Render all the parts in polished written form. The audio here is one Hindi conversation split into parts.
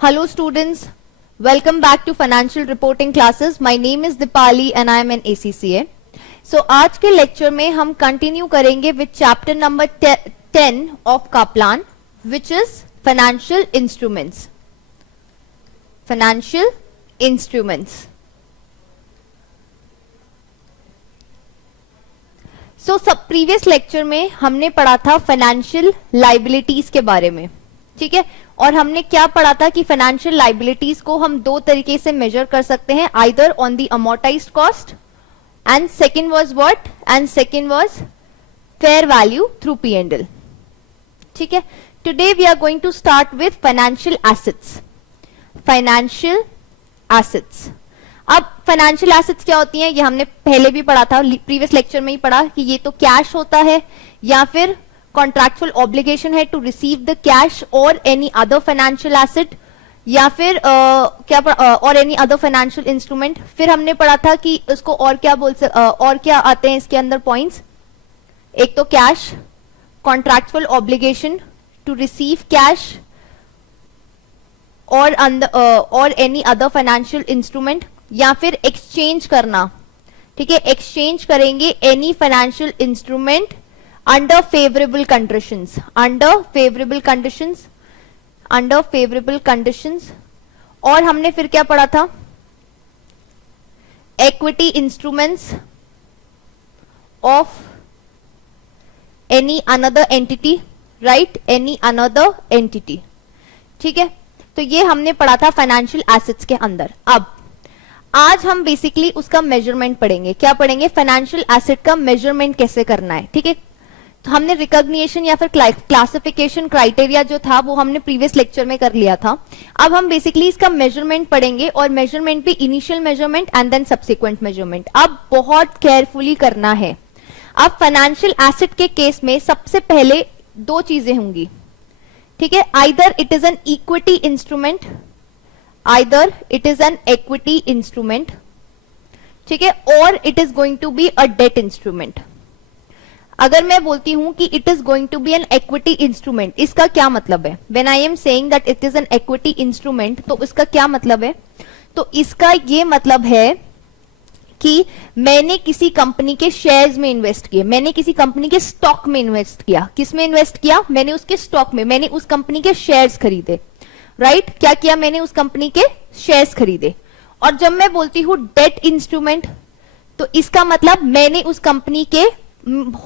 Hello students, welcome back to financial reporting classes. My name is Dipali and I am an ACCA. So आज के लेक्चर में हम कंटिन्यू करेंगे with chapter number 10 of Kaplan which is financial instruments. Financial instruments. So सब प्रीवियस लेक्चर में हमने पढ़ा था फाइनेंशियल लाइबिलिटीज के बारे में, ठीक है। और हमने क्या पढ़ा था कि फाइनेंशियल लाइबिलिटीज को हम दो तरीके से मेजर कर सकते हैं, either on the amortised cost and second was what, and second was fair value through P&L, ठीक है। Today we are going to start with financial assets. Financial assets, अब फाइनेंशियल एसेट्स क्या होती हैं ये हमने पहले भी पढ़ा था, प्रीवियस लेक्चर में ही पढ़ा कि ये तो कैश होता है या फिर कॉन्ट्रैक्चुअल ऑब्लिगेशन है टू रिसीव द कैश और एनी अदर फाइनेंशियल एसेट, या फिर और एनी अदर फाइनेंशियल इंस्ट्रूमेंट। फिर हमने पढ़ा था कि इसको और क्या और क्या आते हैं इसके अंदर पॉइंट्स, एक तो cash, contractual obligation to receive cash और एनी अदर फाइनेंशियल इंस्ट्रूमेंट, या फिर एक्सचेंज करना, ठीक है। एक्सचेंज करेंगे any financial instrument under favourable conditions, under favourable conditions, under favourable conditions. और हमने फिर क्या पढ़ा था, equity instruments of any another entity, right, any another entity, ठीक है। तो ये हमने पढ़ा था फाइनेंशियल एसेट्स के अंदर। अब आज हम बेसिकली उसका मेजरमेंट पढ़ेंगे। क्या पढ़ेंगे? फाइनेंशियल एसेट का मेजरमेंट कैसे करना है, ठीक है। तो हमने रिकॉग्निशन या फिर क्लासिफिकेशन क्राइटेरिया जो था वो हमने प्रीवियस लेक्चर में कर लिया था। अब हम बेसिकली इसका मेजरमेंट पढ़ेंगे, और मेजरमेंट भी initial measurement and then subsequent measurement. अब बहुत केयरफुली करना है। अब फाइनेंशियल एसेट के केस में सबसे पहले दो चीजें होंगी, ठीक है। Either it is an equity instrument, either it is an equity instrument, ठीक है, और it is going to be a debt instrument. अगर मैं बोलती हूं कि it is going to be an equity instrument, इसका क्या मतलब है? When I am saying that it is an equity instrument, तो इसका क्या मतलब है? तो इसका ये मतलब है कि मैंने किसी कंपनी के शेयर्स में इन्वेस्ट किए, मैंने किसी कंपनी के स्टॉक में इन्वेस्ट किया। किस में इन्वेस्ट किया? मैंने उसके स्टॉक में, मैंने उस कंपनी के शेयर्स खरीदे, राइट। क्या किया? मैंने उस कंपनी के शेयर्स खरीदे। और जब मैं बोलती हूं डेट इंस्ट्रूमेंट, तो इसका मतलब मैंने उस कंपनी के,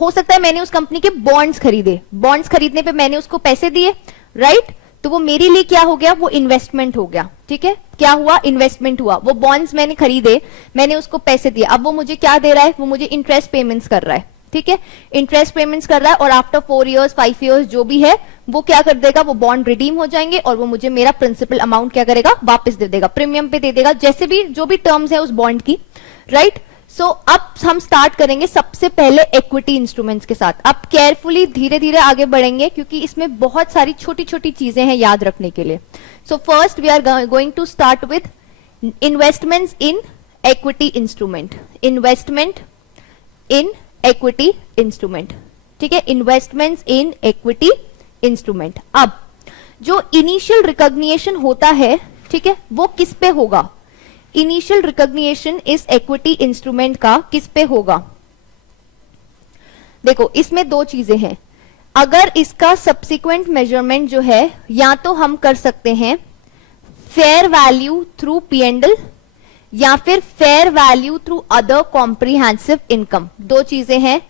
हो सकता है मैंने उस कंपनी के बॉन्ड्स खरीदे, बॉन्ड्स खरीदने पे मैंने उसको पैसे दिए, राइट। तो वो मेरे लिए क्या हो गया? वो इन्वेस्टमेंट हो गया, ठीक है। क्या हुआ? इन्वेस्टमेंट हुआ। वो बॉन्ड्स मैंने खरीदे, मैंने उसको पैसे दिए, अब वो मुझे क्या दे रहा है? वो मुझे इंटरेस्ट पेमेंट्स कर रहा है, ठीक है। इंटरेस्ट पेमेंट्स कर रहा है, और आफ्टर 4 इयर्स 5 इयर्स जो भी है वो क्या कर देगा? वो बॉन्ड रिडीम हो जाएंगे और वो मुझे मेरा प्रिंसिपल अमाउंट क्या करेगा? वापस दे देगा, प्रीमियम पे दे देगा, जैसे भी जो भी टर्म्स है उस बॉन्ड की, राइट। सो अब हम स्टार्ट करेंगे सबसे पहले इक्विटी इंस्ट्रूमेंट्स के साथ। अब केयरफुली धीरे धीरे आगे बढ़ेंगे क्योंकि इसमें बहुत सारी छोटी छोटी चीजें हैं याद रखने के लिए। So first we are going to start with investments in equity instrument, investment in equity instrument, ठीक है, इन्वेस्टमेंट्स इन इक्विटी इंस्ट्रूमेंट। अब जो इनिशियल रिकॉग्निशन होता है, ठीक है, वो किस पे होगा? इनिशियल रिकॉग्निशन इस इक्विटी इंस्ट्रूमेंट का किस पे होगा? देखो इसमें दो चीजें हैं। अगर इसका सब्सिक्वेंट मेजरमेंट जो है, या तो हम कर सकते हैं फेयर वैल्यू थ्रू P&L या फिर fair value through other comprehensive income. दो चीजें हैं,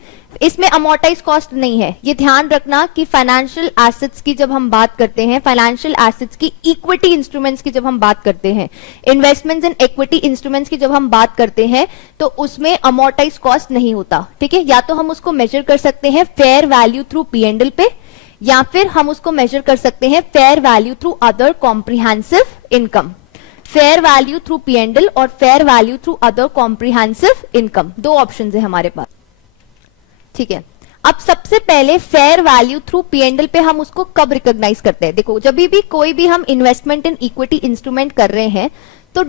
इसमें अमोर्टाइज कॉस्ट नहीं है। ये ध्यान रखना कि फाइनेंशियल एसेट्स की जब हम बात करते हैं, फाइनेंशियल एसेट्स की इक्विटी इंस्ट्रूमेंट्स की जब हम बात करते हैं, इन्वेस्टमेंट्स इन इक्विटी इंस्ट्रूमेंट्स की जब हम बात करते हैं, तो उसमें अमोर्टाइज कॉस्ट नहीं होता, ठीक है। या तो हम उसको मेजर कर सकते हैं फेयर वैल्यू थ्रू P&L पे, या फिर हम उसको मेजर कर सकते हैं fair value through other comprehensive income. Fair value through P&L और fair value through other comprehensive income, दो ऑप्शंस है हमारे पास, ठीक है। अब सबसे पहले फेयर वैल्यू थ्रू P&L पे हम उसको कब रिकॉग्नाइज करते हैं? देखो जब भी कोई भी हम इन्वेस्टमेंट इन इक्विटी इंस्ट्रूमेंट कर रहे हैं, तो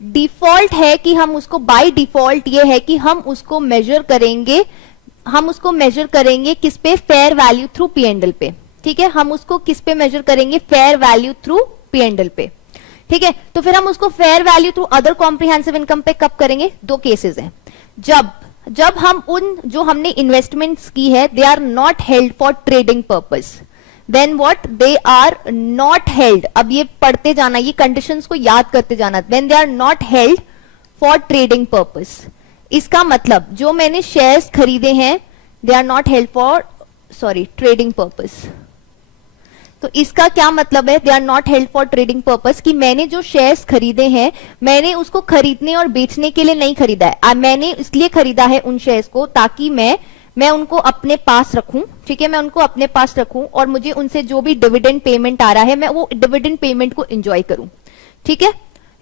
डिफॉल्ट है कि हम उसको, बाय डिफॉल्ट ये है कि हम उसको मेजर करेंगे, हम उसको मेजर करेंगे किस पे? फेयर वैल्यू थ्रू P&L पे, ठीक है, हम उसको किस पे मेजर करेंगे, फेयर वैल्यू थ्रू P&L पे, ठीक है। तो फिर हम उसको fair value through other comprehensive income पे कब करेंगे, दो केसेस हैं, जब हम उन जो हमने इन्वेस्टमेंट्स की है they are not held for trading purpose, then what, they are not held, अब ये पढ़ते जाना, ये कंडीशंस को याद करते जाना, then they are not held for trading purpose. इसका मतलब जो मैंने शेयर्स खरीदे हैं they are not held for trading purpose. तो इसका क्या मतलब है, they are not held for trading purpose, कि मैंने जो शेयर्स खरीदे हैं मैंने उसको खरीदने और बेचने के लिए नहीं खरीदा है, मैंने इसलिए खरीदा है उन शेयर्स को ताकि मैं उनको अपने पास रखूं, ठीक है, मैं उनको अपने पास रखूं और मुझे उनसे जो भी डिविडेंड पेमेंट आ रहा है मैं वो डिविडेंड पेमेंट को एंजॉय करूं, ठीक है,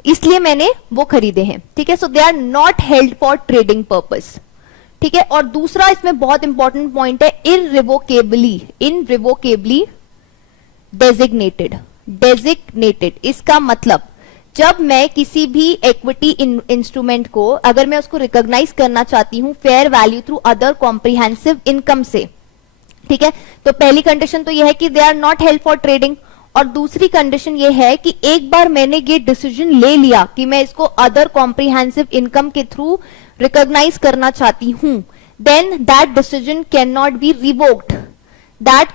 इसलिए मैंने वो खरीदे हैं, ठीक है। So they are not held for trading purpose, ठीक है। और दूसरा इसमें बहुत इंपॉर्टेंट पॉइंट है, इनरिवोकेबली डेजिग्नेटेड। इसका मतलब जब मैं किसी भी इक्विटी इंस्ट्रूमेंट को अगर मैं उसको रिकॉग्नाइज करना चाहती हूं fair value through other comprehensive income से, ठीक है, तो पहली कंडीशन तो यह है कि they are not held for trading, और दूसरी कंडीशन ये है कि एक बार मैंने ये डिसीजन ले लिया कि मैं इसको अदर कॉम्प्रिहेंसिव इनकम के थ्रू रिकॉग्नाइज करना चाहती हूं, then that decision can not be revoked, that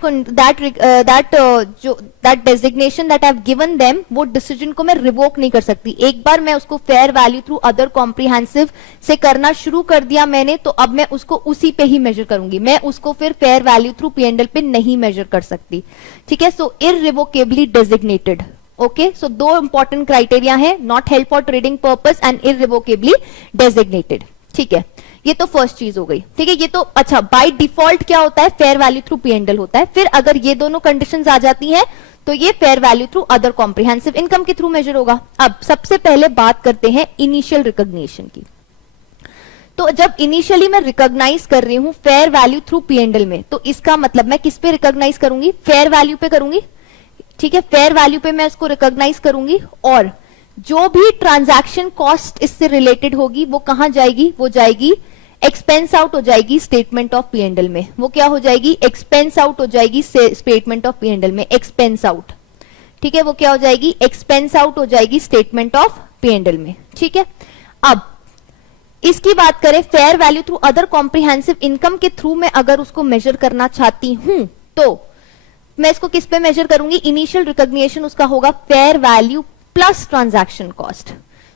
designation that I've given them, वो डिसीजन को मैं रिवोक नहीं कर सकती। एक बार मैं उसको fair value through other comprehensive से करना शुरू कर दिया मैंने, तो अब मैं उसको उसी पे ही मेजर करूंगी, मैं उसको फिर फेयर वैल्यू थ्रू P&L पे नहीं मेजर कर सकती, ठीक है। सो इररिवोकेबली डेजिग्नेटेड, ओके। सो दो इंपॉर्टेंट क्राइटेरिया है, not held for trading purpose and irrevocably designated, ठीक है। ये तो फर्स्ट चीज हो गई, ठीक है। ये तो अच्छा, बाय डिफॉल्ट क्या होता है, फेयर वैल्यू थ्रू P&L होता है, फिर अगर ये दोनों कंडीशंस आ जाती हैं तो ये fair value through other comprehensive income के थ्रू मेजर होगा। अब सबसे पहले बात करते हैं इनिशियल रिकॉग्निशन की। तो जब इनिशियली मैं रिकॉग्नाइज कर रही हूं फेयर वैल्यू थ्रू P&L में, तो इसका मतलब मैं किस पे रिकॉग्नाइज करूंगी, फेयर वैल्यू पे करूंगी, ठीक है, फेयर वैल्यू पे मैं इसको रिकॉग्नाइज करूंगी, और जो भी ट्रांजैक्शन कॉस्ट इससे रिलेटेड होगी वो कहां जाएगी, वो जाएगी एक्सपेंस आउट हो जाएगी स्टेटमेंट ऑफ P&L में, वो क्या हो जाएगी, एक्सपेंस आउट हो जाएगी स्टेटमेंट ऑफ P&L में, एक्सपेंस आउट, ठीक है, वो क्या हो जाएगी, एक्सपेंस आउट हो जाएगी स्टेटमेंट ऑफ P&L में, ठीक है। अब इसकी बात करें fair value through other comprehensive income के थ्रू मैं अगर उसको मेजर करना चाहती हूं तो मैं इसको किस पे मेजर करूंगी, इनिशियल रिकॉग्निशन उसका होगा fair value plus transaction cost,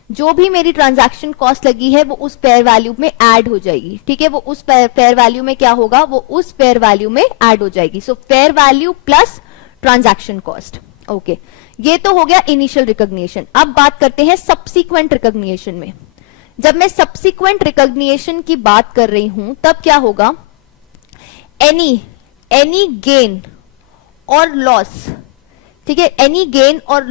जो भी मेरी ट्रांजैक्शन कॉस्ट लगी है वो उस फेयर वैल्यू में ऐड हो जाएगी, ठीक है, वो उस फेयर वैल्यू में क्या होगा, वो उस फेयर वैल्यू में ऐड हो जाएगी। So fair value plus transaction cost, okay. ये तो हो गया इनिशियल रिकॉग्निशन। अब बात करते हैं सब्सिक्वेंट रिकॉग्निशन में। जब मैं सब्सिक्वेंट रिकॉग्निशन की बात कर रही हूं तब क्या होगा, एनी गेन और लॉस, ठीक है, एनी गेन और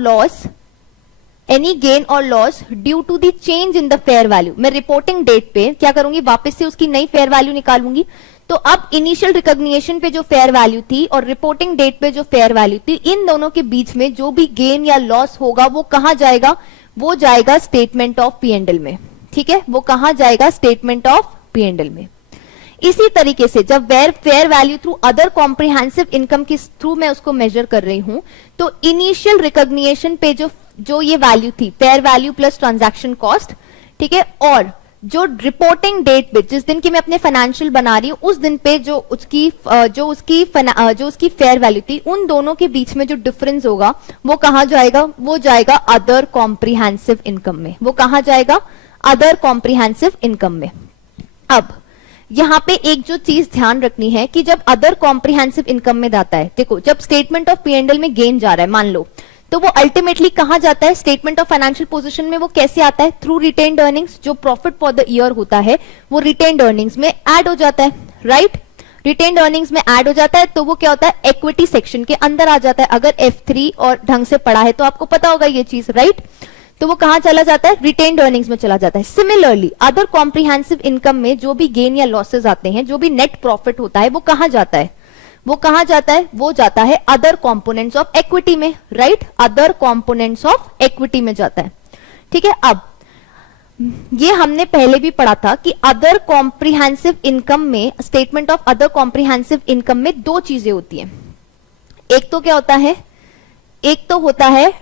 loss due to the change in the fair value, मैं रिपोर्टिंग डेट पे क्या करूंगी, वापस से उसकी नई फेयर वैल्यू निकालूंगी। तो अब इनिशियल रिकॉग्निशन पे जो फेयर वैल्यू थी और रिपोर्टिंग डेट पे जो फेयर वैल्यू थी, इन दोनों के बीच में जो भी गेन या लॉस होगा वो कहां जाएगा, वो जाएगा स्टेटमेंट ऑफ P&L में, ठीक है, वो कहां जाएगा, स्टेटमेंट ऑफ P&L में। इसी तरीके से जब fair value through other comprehensive income के थ्रू मैं उसको मेजर कर रही हूं, तो इनिशियल रिकॉग्निशन पे जो ये वैल्यू थी fair value plus transaction cost, ठीक है, और जो रिपोर्टिंग डेट पे जिस दिन की मैं अपने फाइनेंशियल बना रही हूं उस दिन पे जो उसकी फेयर वैल्यू थी, उन दोनों के बीच में जो डिफरेंस होगा वो कहां जाएगा, वो जाएगा अदर कॉम्प्रिहेंसिव इनकम में, वो कहां जाएगा, अदर कॉम्प्रिहेंसिव इनकम में। अब यहां पे एक जो चीज ध्यान रखनी है कि जब अदर कॉम्प्रिहेंसिव इनकम में जाता है, देखो जब स्टेटमेंट ऑफ P&L में गेन जा रहा है मान लो, तो वो अल्टीमेटली कहां जाता है, स्टेटमेंट ऑफ फाइनेंशियल पोजीशन में वो कैसे आता है, थ्रू रिटेन्ड अर्निंग्स, जो प्रॉफिट फॉर द ईयर होता है वो रिटेन्ड अर्निंग्स में ऐड हो जाता है, राइट, रिटेन्ड अर्निंग्स में ऐड हो जाता है, तो वो क्या होता है, इक्विटी सेक्शन के अंदर आ जाता है। अगर F3 और ढंग से पढ़ा है तो आपको पता होगा ये चीज, राइट, तो वो कहां चला जाता है, रिटेन्ड अर्निंग्स में चला जाता है। सिमिलरली अदर कॉम्प्रिहेंसिव इनकम में जो भी गेन या लॉसेस आते हैं, जो भी नेट प्रॉफिट होता है, वो कहां जाता है, वो कहां जाता है, वो जाता है अदर कंपोनेंट्स ऑफ इक्विटी में, right, other components of equity में जाता है, ठीक है। अब ये हमने पहले भी पढ़ा था कि अदर कॉम्प्रिहेंसिव इनकम में, statement of other comprehensive income में दो चीजें होती हैं, एक तो क्या होता है, एक तो होता है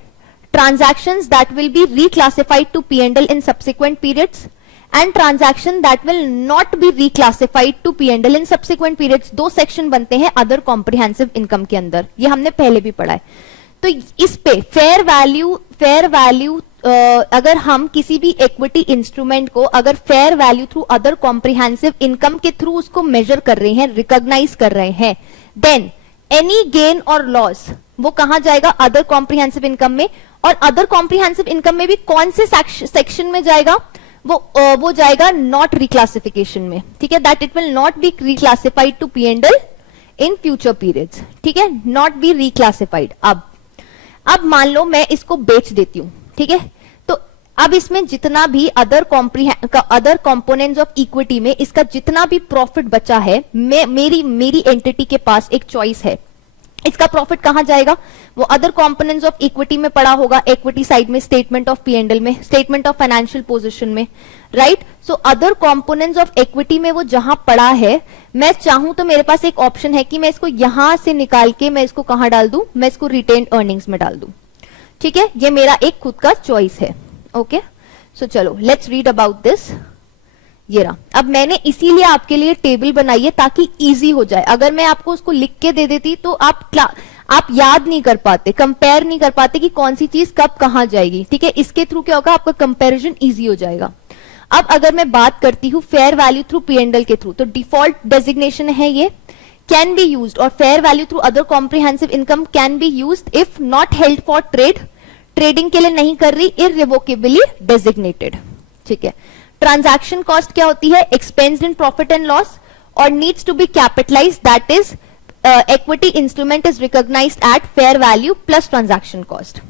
transactions that will be reclassified to P&L in subsequent periods and transaction that will not be reclassified to P&L in subsequent periods. दो सेक्शन बनते हैं अदर कॉम्प्रिहेंसिव इनकम के अंदर, ये हमने पहले भी पढ़ा है. तो इस पे फेयर वैल्यू अगर हम किसी भी इक्विटी इंस्ट्रूमेंट को अगर fair value through other comprehensive income के थ्रू उसको मेजर कर रहे हैं, रिकॉग्नाइज कर रहे हैं, देन एनी गेन और लॉस वो कहां जाएगा, अदर कॉम्प्रिहेंसिव इनकम में. और अदर कॉम्प्रिहेंसिव इनकम में भी कौन से सेक्शन में जाएगा, वो जाएगा नॉट रिक्लासिफिकेशन में. ठीक है, that it will not be reclassified to P&L in future periods. ठीक है, नॉट बी रिक्लासिफाइड. अब मान लो मैं इसको बेच देती हूं. ठीक है, तो अब इसमें जितना भी अदर कंपोनेंट्स ऑफ इक्विटी में इसका जितना भी प्रॉफिट बचा है, मेरी एंटिटी के पास एक चॉइस है, इसका प्रॉफिट कहां जाएगा, वो अदर कंपोनेंट्स ऑफ इक्विटी में पड़ा होगा, इक्विटी साइड में, स्टेटमेंट ऑफ P&L में, स्टेटमेंट ऑफ फाइनेंशियल पोजीशन में, right. So other components of equity में वो जहां पड़ा है, मैं चाहूं तो मेरे पास एक ऑप्शन है कि मैं इसको यहां से निकाल के मैं इसको कहां डाल दूं, मैं इसको रिटेन अर्निंग्स में डाल दूं. ठीक है, ये मेरा एक खुद का चॉइस है. ओके, सो चलो लेट्स रीड अबाउट दिस. ये रहा. अब मैंने इसीलिए आपके लिए टेबल बनाई है ताकि इजी हो जाए. अगर मैं आपको उसको लिख के दे देती तो आप याद नहीं कर पाते, कंपेयर नहीं कर पाते कि कौन सी चीज कब कहां जाएगी. ठीक है, इसके थ्रू क्या होगा, आपका कंपैरिजन इजी हो जाएगा. अब अगर मैं बात करती हूं फेयर वैल्यू थ्रू P&L के थ्रू, तो डिफॉल्ट डेजिग्नेशन है ये, कैन बी यूज्ड, और fair value through other comprehensive income can be used if not held for trade, trading के लिए नहीं कर रही, इररिवोकेबली डेजिग्नेटेड. ठीक है. ट्रांजैक्शन कॉस्ट क्या होती है, expensed in profit and loss और needs to be capitalised, that is equity instrument is recognised at fair value plus transaction cost.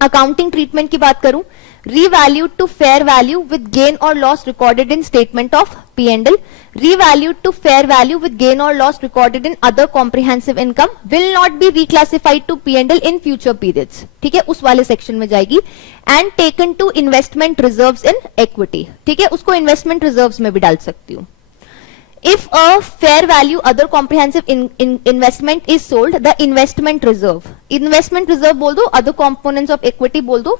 Accounting treatment की बात करूं, revalued to fair value with gain or loss recorded in statement of P&L, revalued to fair value with gain or loss recorded in other comprehensive income, will not be reclassified to P&L in future periods. ठीक है, उस वाले सेक्शन में जाएगी. and taken to investment reserves in equity. ठीक है, उसको investment reserves में भी डाल सकती हूँ. If a fair value other comprehensive investment is sold, the investment reserve बोल दो, other components of equity बोल दो,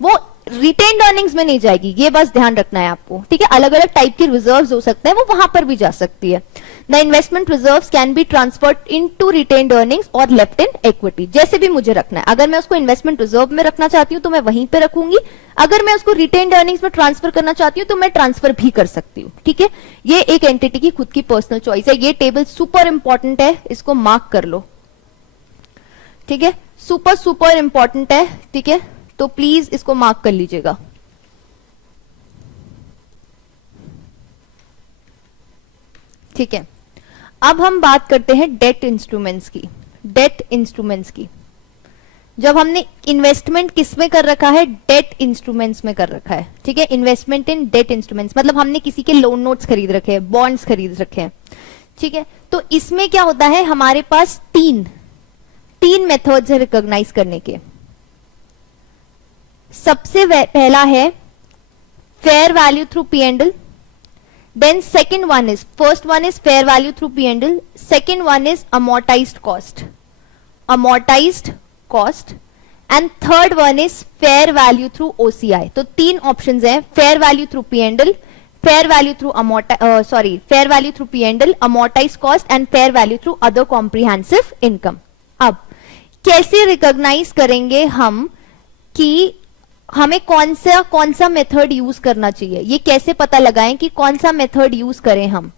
वो रिटेन्ड अर्निंग्स में नहीं जाएगी. ये बस ध्यान रखना है आपको. ठीक है, अलग अलग टाइप की रिजर्व्स हो सकते हैं, वो वहां पर भी जा सकती है. The investment reserves can be transferred into retained earnings और लेफ्ट इन इक्विटी, जैसे भी मुझे रखना है. अगर मैं उसको इन्वेस्टमेंट रिजर्व में रखना चाहती हूँ तो मैं वहीं पे रखूंगी, अगर मैं उसको रिटेन्ड अर्निंग्स में ट्रांसफर करना चाहती हूँ तो मैं ट्रांसफर भी कर सकती हूँ. ठीक है, ये एक एंटिटी की खुद की पर्सनल चॉइस है. ये टेबल सुपर इंपॉर्टेंट है, इसको मार्क कर लो. ठीक है, सुपर इंपॉर्टेंट है. ठीक है, तो प्लीज इसको मार्क कर लीजिएगा. ठीक है, अब हम बात करते हैं डेट इंस्ट्रूमेंट्स की. जब हमने इन्वेस्टमेंट किस में कर रखा है, डेट इंस्ट्रूमेंट्स में कर रखा है. ठीक है, इन्वेस्टमेंट इन डेट इंस्ट्रूमेंट्स मतलब हमने किसी के लोन नोट्स खरीद रखे हैं, बॉन्ड्स खरीद रखे हैं. ठीक है, तो इसमें क्या होता है, हमारे पास तीन मेथड्स है रिकॉग्नाइज करने के. सबसे पहला है fair value through P&L, then second one is, first one is fair value through P&L, second one is amortised cost and third one is fair value through OCI. तो तीन ऑप्शंस हैं, fair value through P&L, fair value through P&L, amortised cost and fair value through other comprehensive income. अब कैसे रिकॉग्नाइज करेंगे हम कि हमें कौन सा मेथड यूज करना चाहिए, ये कैसे पता लगाएं कि कौन सा मेथड यूज करें हम.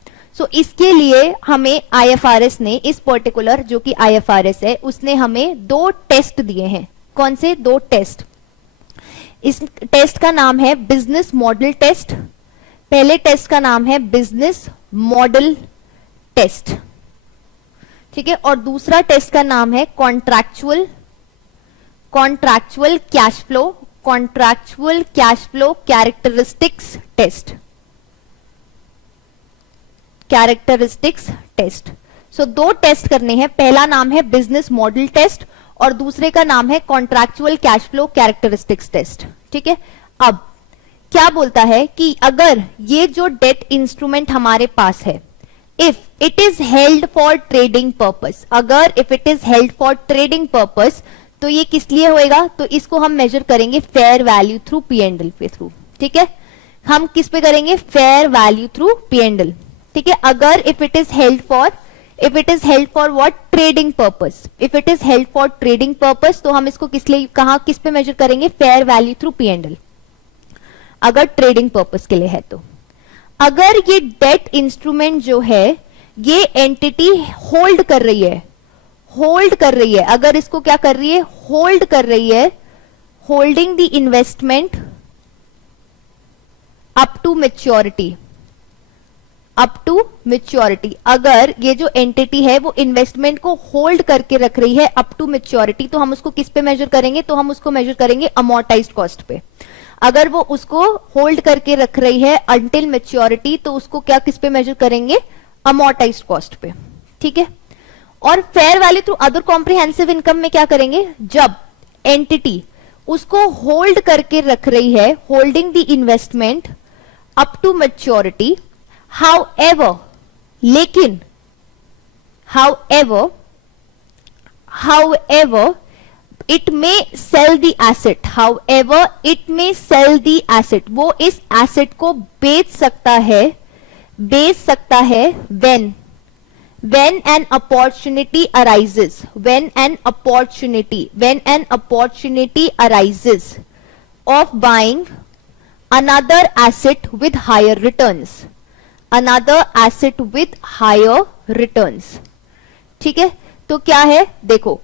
इसके लिए हमें IFRS ने, इस पर्टिकुलर जो कि IFRS है, उसने हमें दो टेस्ट दिए हैं. कौन से दो टेस्ट? इस टेस्ट का नाम है बिजनेस मॉडल टेस्ट. पहले टेस्ट का नाम है बिजनेस मॉडल टेस्ट. ठीक है, और दूसरा टेस्ट का नाम है contractual cash flow characteristics test. दो टेस्ट करने हैं. पहला नाम है बिजनेस मॉडल टेस्ट और दूसरे का नाम है contractual cash flow characteristics test. ठीक है, अब क्या बोलता है कि अगर ये जो डेट इंस्ट्रूमेंट हमारे पास है, if it is held for trading purpose, अगर if it is held for trading purpose तो ये किस लिए होएगा, तो इसको हम मेजर करेंगे fair value through P and L पे थ्रू, ठीक है। हम किस पे करेंगे, fair value through P and L, ठीक है। अगर if it is held for what, trading purpose, if it is held for trading purpose तो हम इसको किस लिए, कहां, किस पे मेजर करेंगे, fair value through P and L, अगर ट्रेडिंग पर्पस के लिए है तो। अगर ये डेट इंस्ट्रूमेंट जो है ये एंटिटी होल्ड कर रही है, अगर इसको क्या कर रही है, होल्ड कर रही है, holding the investment up to maturity, अगर ये जो एंटिटी है वो इन्वेस्टमेंट को होल्ड करके रख रही है अप टू मेच्योरिटी, तो हम उसको किस पे मेजर करेंगे, तो हम उसको मेजर करेंगे अमोर्टाइज्ड कॉस्ट पे। अगर वो उसको होल्ड करके रख रही है अंटिल मेच्योरिटी तो उसको क्या, किस पे मेजर करेंगे, अमोर्टाइज्ड कॉस्ट पे, ठीक है। और fair value through other comprehensive income में क्या करेंगे, जब एंटिटी उसको होल्ड करके रख रही है, holding the investment up to maturity, however, लेकिन however it may sell the asset, वो इस एसेट को बेच सकता है when an opportunity arises of buying another asset with higher returns, ठीक है। तो क्या है, देखो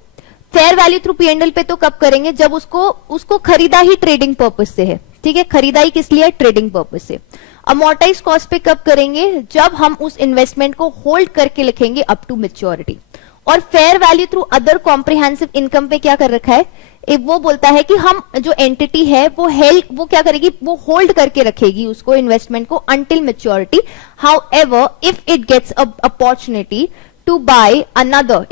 fair value through P and L पे तो कब करेंगे, जब उसको खरीदा ही ट्रेडिंग पर्पस से है, ठीक है, खरीदाई किस लिए, ट्रेडिंग पर्पस से। अमोर्टाइज कॉस्ट पे कब करेंगे, जब हम उस इन्वेस्टमेंट को होल्ड करके लिखेंगे अप टू मेच्योरिटी। और fair value through other comprehensive income पे क्या कर रखा है, वो बोलता है कि हम जो एंटिटी है वो क्या करेगी, वो होल्ड करके रखेगी उसको इन्वेस्टमेंट को until maturity. However if it gets opportunity to buy another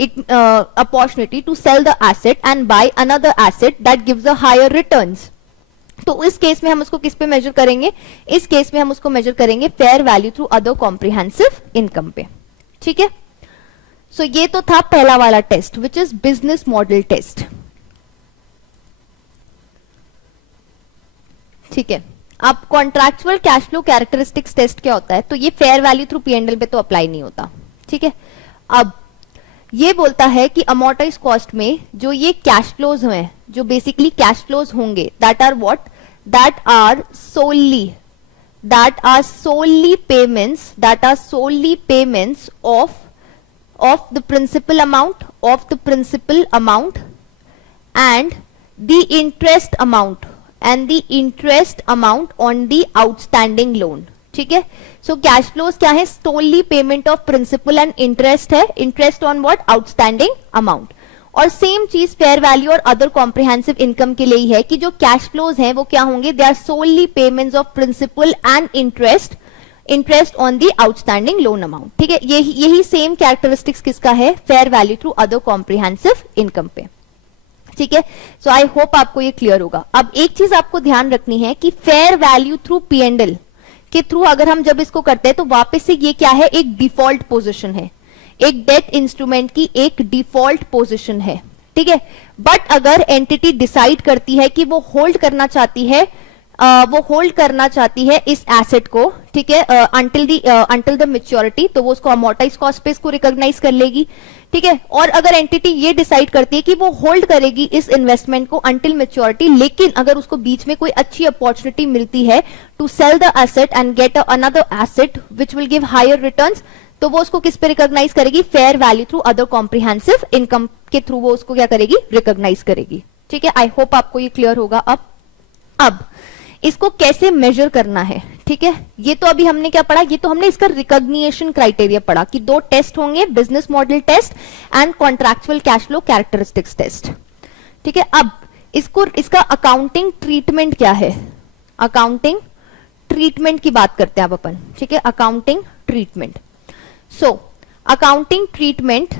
opportunity to sell the asset and buy another asset that gives a higher returns, तो इस केस में हम उसको किस पे मेजर करेंगे, इस केस में हम उसको मेजर करेंगे fair value through other comprehensive income पे, ठीक है। सो ये तो था पहला वाला test which is business model test, ठीक है। अब contractual cash flow characteristics test क्या होता है, तो ये fair value through P and L पे तो अप्लाई नहीं होता, ठीक है। अब ये बोलता है कि अमोर्टाइज कॉस्ट में जो ये कैश फ्लोज हैं, जो बेसिकली कैश फ्लोज होंगे, that are what, that are solely payments of the principal amount and the interest amount on the outstanding loan, ठीक है। सो कैश फ्लोज क्या है, solely payment of principal and interest है, interest on what, outstanding amount. और सेम चीज फेयर वैल्यू और अदर कॉम्प्रिहेंसिव इनकम के लिए ही है कि जो कैश फ्लोज हैं वो क्या होंगे, they are solely payments of principal and interest on the outstanding loan amount, ठीक है। यही सेम कैरेक्टरिस्टिक्स किसका है, fair value through other comprehensive income पे, ठीक है। सो आई होप आपको ये क्लियर होगा। अब एक चीज आपको ध्यान रखनी है कि fair value through P and L के थ्रू अगर हम जब इसको करते हैं तो वापस से ये क्या है, एक डिफॉल्ट पोजीशन है, एक डेट इंस्ट्रूमेंट की एक डिफॉल्ट पोजीशन है, ठीक है। बट अगर एंटिटी डिसाइड करती है कि वो होल्ड करना चाहती है इस एसेट को, ठीक है, अंटिल द मेच्योरिटी, तो वो उसको अमोर्टाइज कॉस्ट पे इसको रिकॉग्नाइज कर लेगी, ठीक है। और अगर एंटिटी ये डिसाइड करती है कि वो होल्ड करेगी इस इन्वेस्टमेंट को अंटिल मेच्योरिटी, लेकिन अगर उसको बीच में कोई अच्छी अपॉर्चुनिटी मिलती है to sell the asset and get another asset which will give higher returns, तो वो उसको किस पे रिकॉग्नाइज करेगी, fair value through other comprehensive income के थ्रू वो उसको क्या करेगी, रिकॉग्नाइज करेगी, ठीक है। आई होप आपको ये क्लियर होगा। अब इसको कैसे मेजर करना है, ठीक है। ये तो अभी हमने क्या पढ़ा, ये तो हमने इसका रिकॉग्निशन क्राइटेरिया पढ़ा कि दो टेस्ट होंगे, business model test and contractual cash flow characteristics test, ठीक है। अब इसका अकाउंटिंग ट्रीटमेंट क्या है, अकाउंटिंग ट्रीटमेंट की बात करते हैं अब अपन, ठीक है। Accounting treatment, so accounting treatment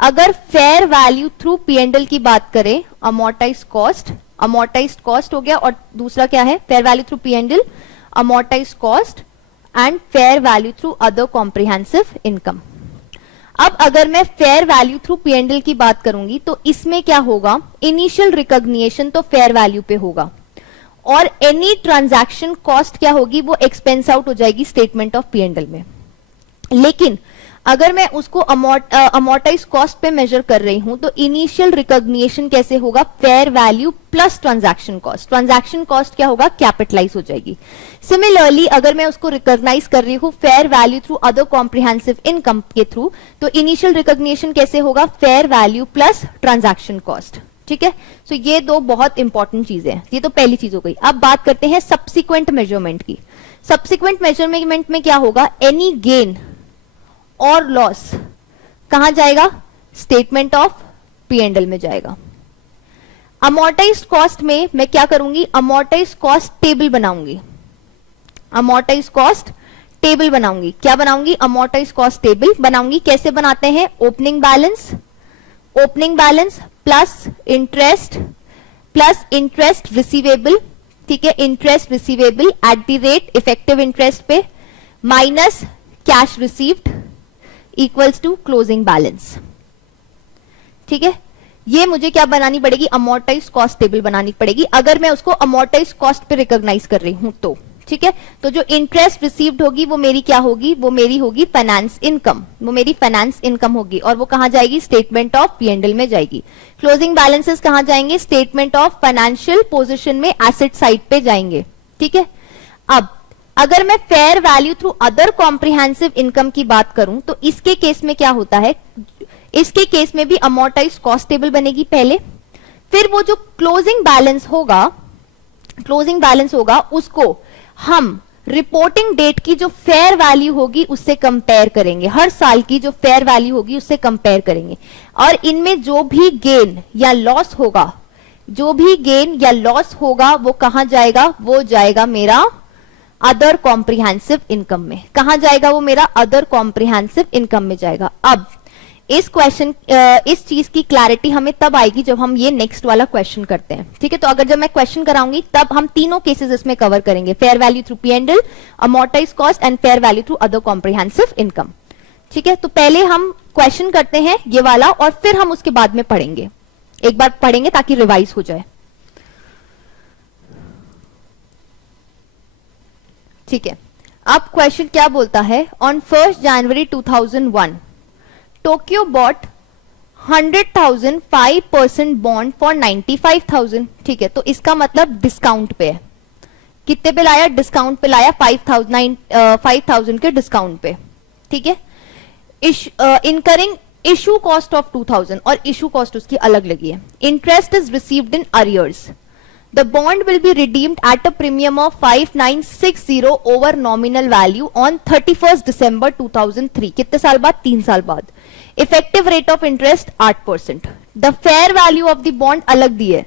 अगर fair value through P and L की बात करें, अमोर्टाइज कॉस्ट हो गया, और दूसरा क्या है, fair value through P and L, amortise cost and fair value through other comprehensive income. अब अगर मैं फेयर वैल्यू थ्रू P&L की बात करूंगी तो इसमें क्या होगा, इनिशियल रिकॉग्निशन तो फेयर वैल्यू पे होगा और एनी ट्रांजैक्शन कॉस्ट क्या होगी, वो एक्सपेंस आउट हो जाएगी स्टेटमेंट ऑफ P&L में। लेकिन अगर मैं उसको अमोर्टाइज कॉस्ट पे मेजर कर रही हूं तो इनिशियल रिकॉग्निशन कैसे होगा, fair value plus transaction cost. Transaction cost क्या होगा, कैपिटलाइज हो जाएगी। सिमिलरली अगर मैं उसको रिकॉग्नाइज कर रही हूं fair value through other comprehensive income के थ्रू, तो इनिशियल रिकॉग्निशन कैसे होगा, fair value plus transaction cost. ठीक है, सो ये दो बहुत इंपॉर्टेंट चीजें हैं। ये तो पहली चीज हो गई। अब बात करते हैं सब्सिक्वेंट मेजरमेंट की। सब्सिक्वेंट मेजरमेंट में क्या होगा, एनी गेन और लॉस कहां जाएगा, स्टेटमेंट ऑफ P&L में जाएगा। अमोर्टाइज कॉस्ट में मैं क्या करूंगी, अमोर्टाइज कॉस्ट टेबल बनाऊंगी। अमोर्टाइज कॉस्ट टेबल बनाऊंगी। क्या बनाऊंगी, अमोर्टाइज कॉस्ट टेबल बनाऊंगी। कैसे बनाते हैं, opening balance plus interest receivable, ठीक है, interest receivable at the rate effective interest पे minus cash received equals to closing balance. ठीक है, ये मुझे क्या बनानी पड़ेगी, अमोर्टाइज कॉस्ट टेबल बनानी पड़ेगी अगर मैं उसको अमोर्टाइज कॉस्ट पे रिकॉग्नाइज कर रही हूं तो। ठीक है, तो जो इंटरेस्ट रिसीव्ड होगी वो मेरी क्या होगी, वो मेरी होगी फाइनेंस इनकम, वो मेरी फाइनेंस इनकम होगी और वो कहां जाएगी, स्टेटमेंट ऑफ P&L में जाएगी। क्लोजिंग बैलेंसेस कहां जाएंगे, स्टेटमेंट ऑफ फाइनेंशियल पोजीशन में एसेट साइड पे जाएंगे। ठीक है, अब अगर मैं fair value through other comprehensive income की बात करूं तो इसके केस में क्या होता है, इसके केस में भी अमोर्टाइज कॉस्ट टेबल बनेगी पहले, फिर वो जो क्लोजिंग बैलेंस होगा उसको हम रिपोर्टिंग डेट की जो फेयर वैल्यू होगी उससे कंपेयर करेंगे। हर साल की जो फेयर वैल्यू होगी उससे कंपेयर करेंगे और इनमें जो भी गेन या लॉस होगा वो कहां जाएगा, वो जाएगा मेरा अदर कॉम्प्रिहेंसिव इनकम में। कहां जाएगा वो, मेरा अदर कॉम्प्रिहेंसिव इनकम में जाएगा। अब इस चीज की क्लैरिटी हमें तब आएगी जब हम ये नेक्स्ट वाला क्वेश्चन करते हैं। ठीक है, तो अगर जब मैं क्वेश्चन कराऊंगी तब हम तीनों केसेस इसमें कवर करेंगे, fair value through P&L, amortise cost and fair value through other comprehensive income. ठीक है, तो पहले हम क्वेश्चन करते हैं ये वाला और फिर हम उसके बाद में पढ़ेंगे, एक बार पढ़ेंगे ताकि रिवाइज हो जाए। ठीक है, अब क्वेश्चन क्या बोलता है, on 1 January 2001 Tokyo bought 100,000 5% bond for 95,000। ठीक है, तो इसका मतलब डिस्काउंट पे है। कितने पे लाया, डिस्काउंट पे लाया, 5,000 के डिस्काउंट पे। ठीक है, इनकरिंग इशू कॉस्ट ऑफ 2,000 और इशू कॉस्ट उसकी अलग लगी है। Interest is received in arrears. The bond will be redeemed at a premium of 5960 over nominal value on 31st December 2003. कितने साल बाद, 3 साल बाद। Effective rate of interest 8%. The fair value of the bond अलग दी है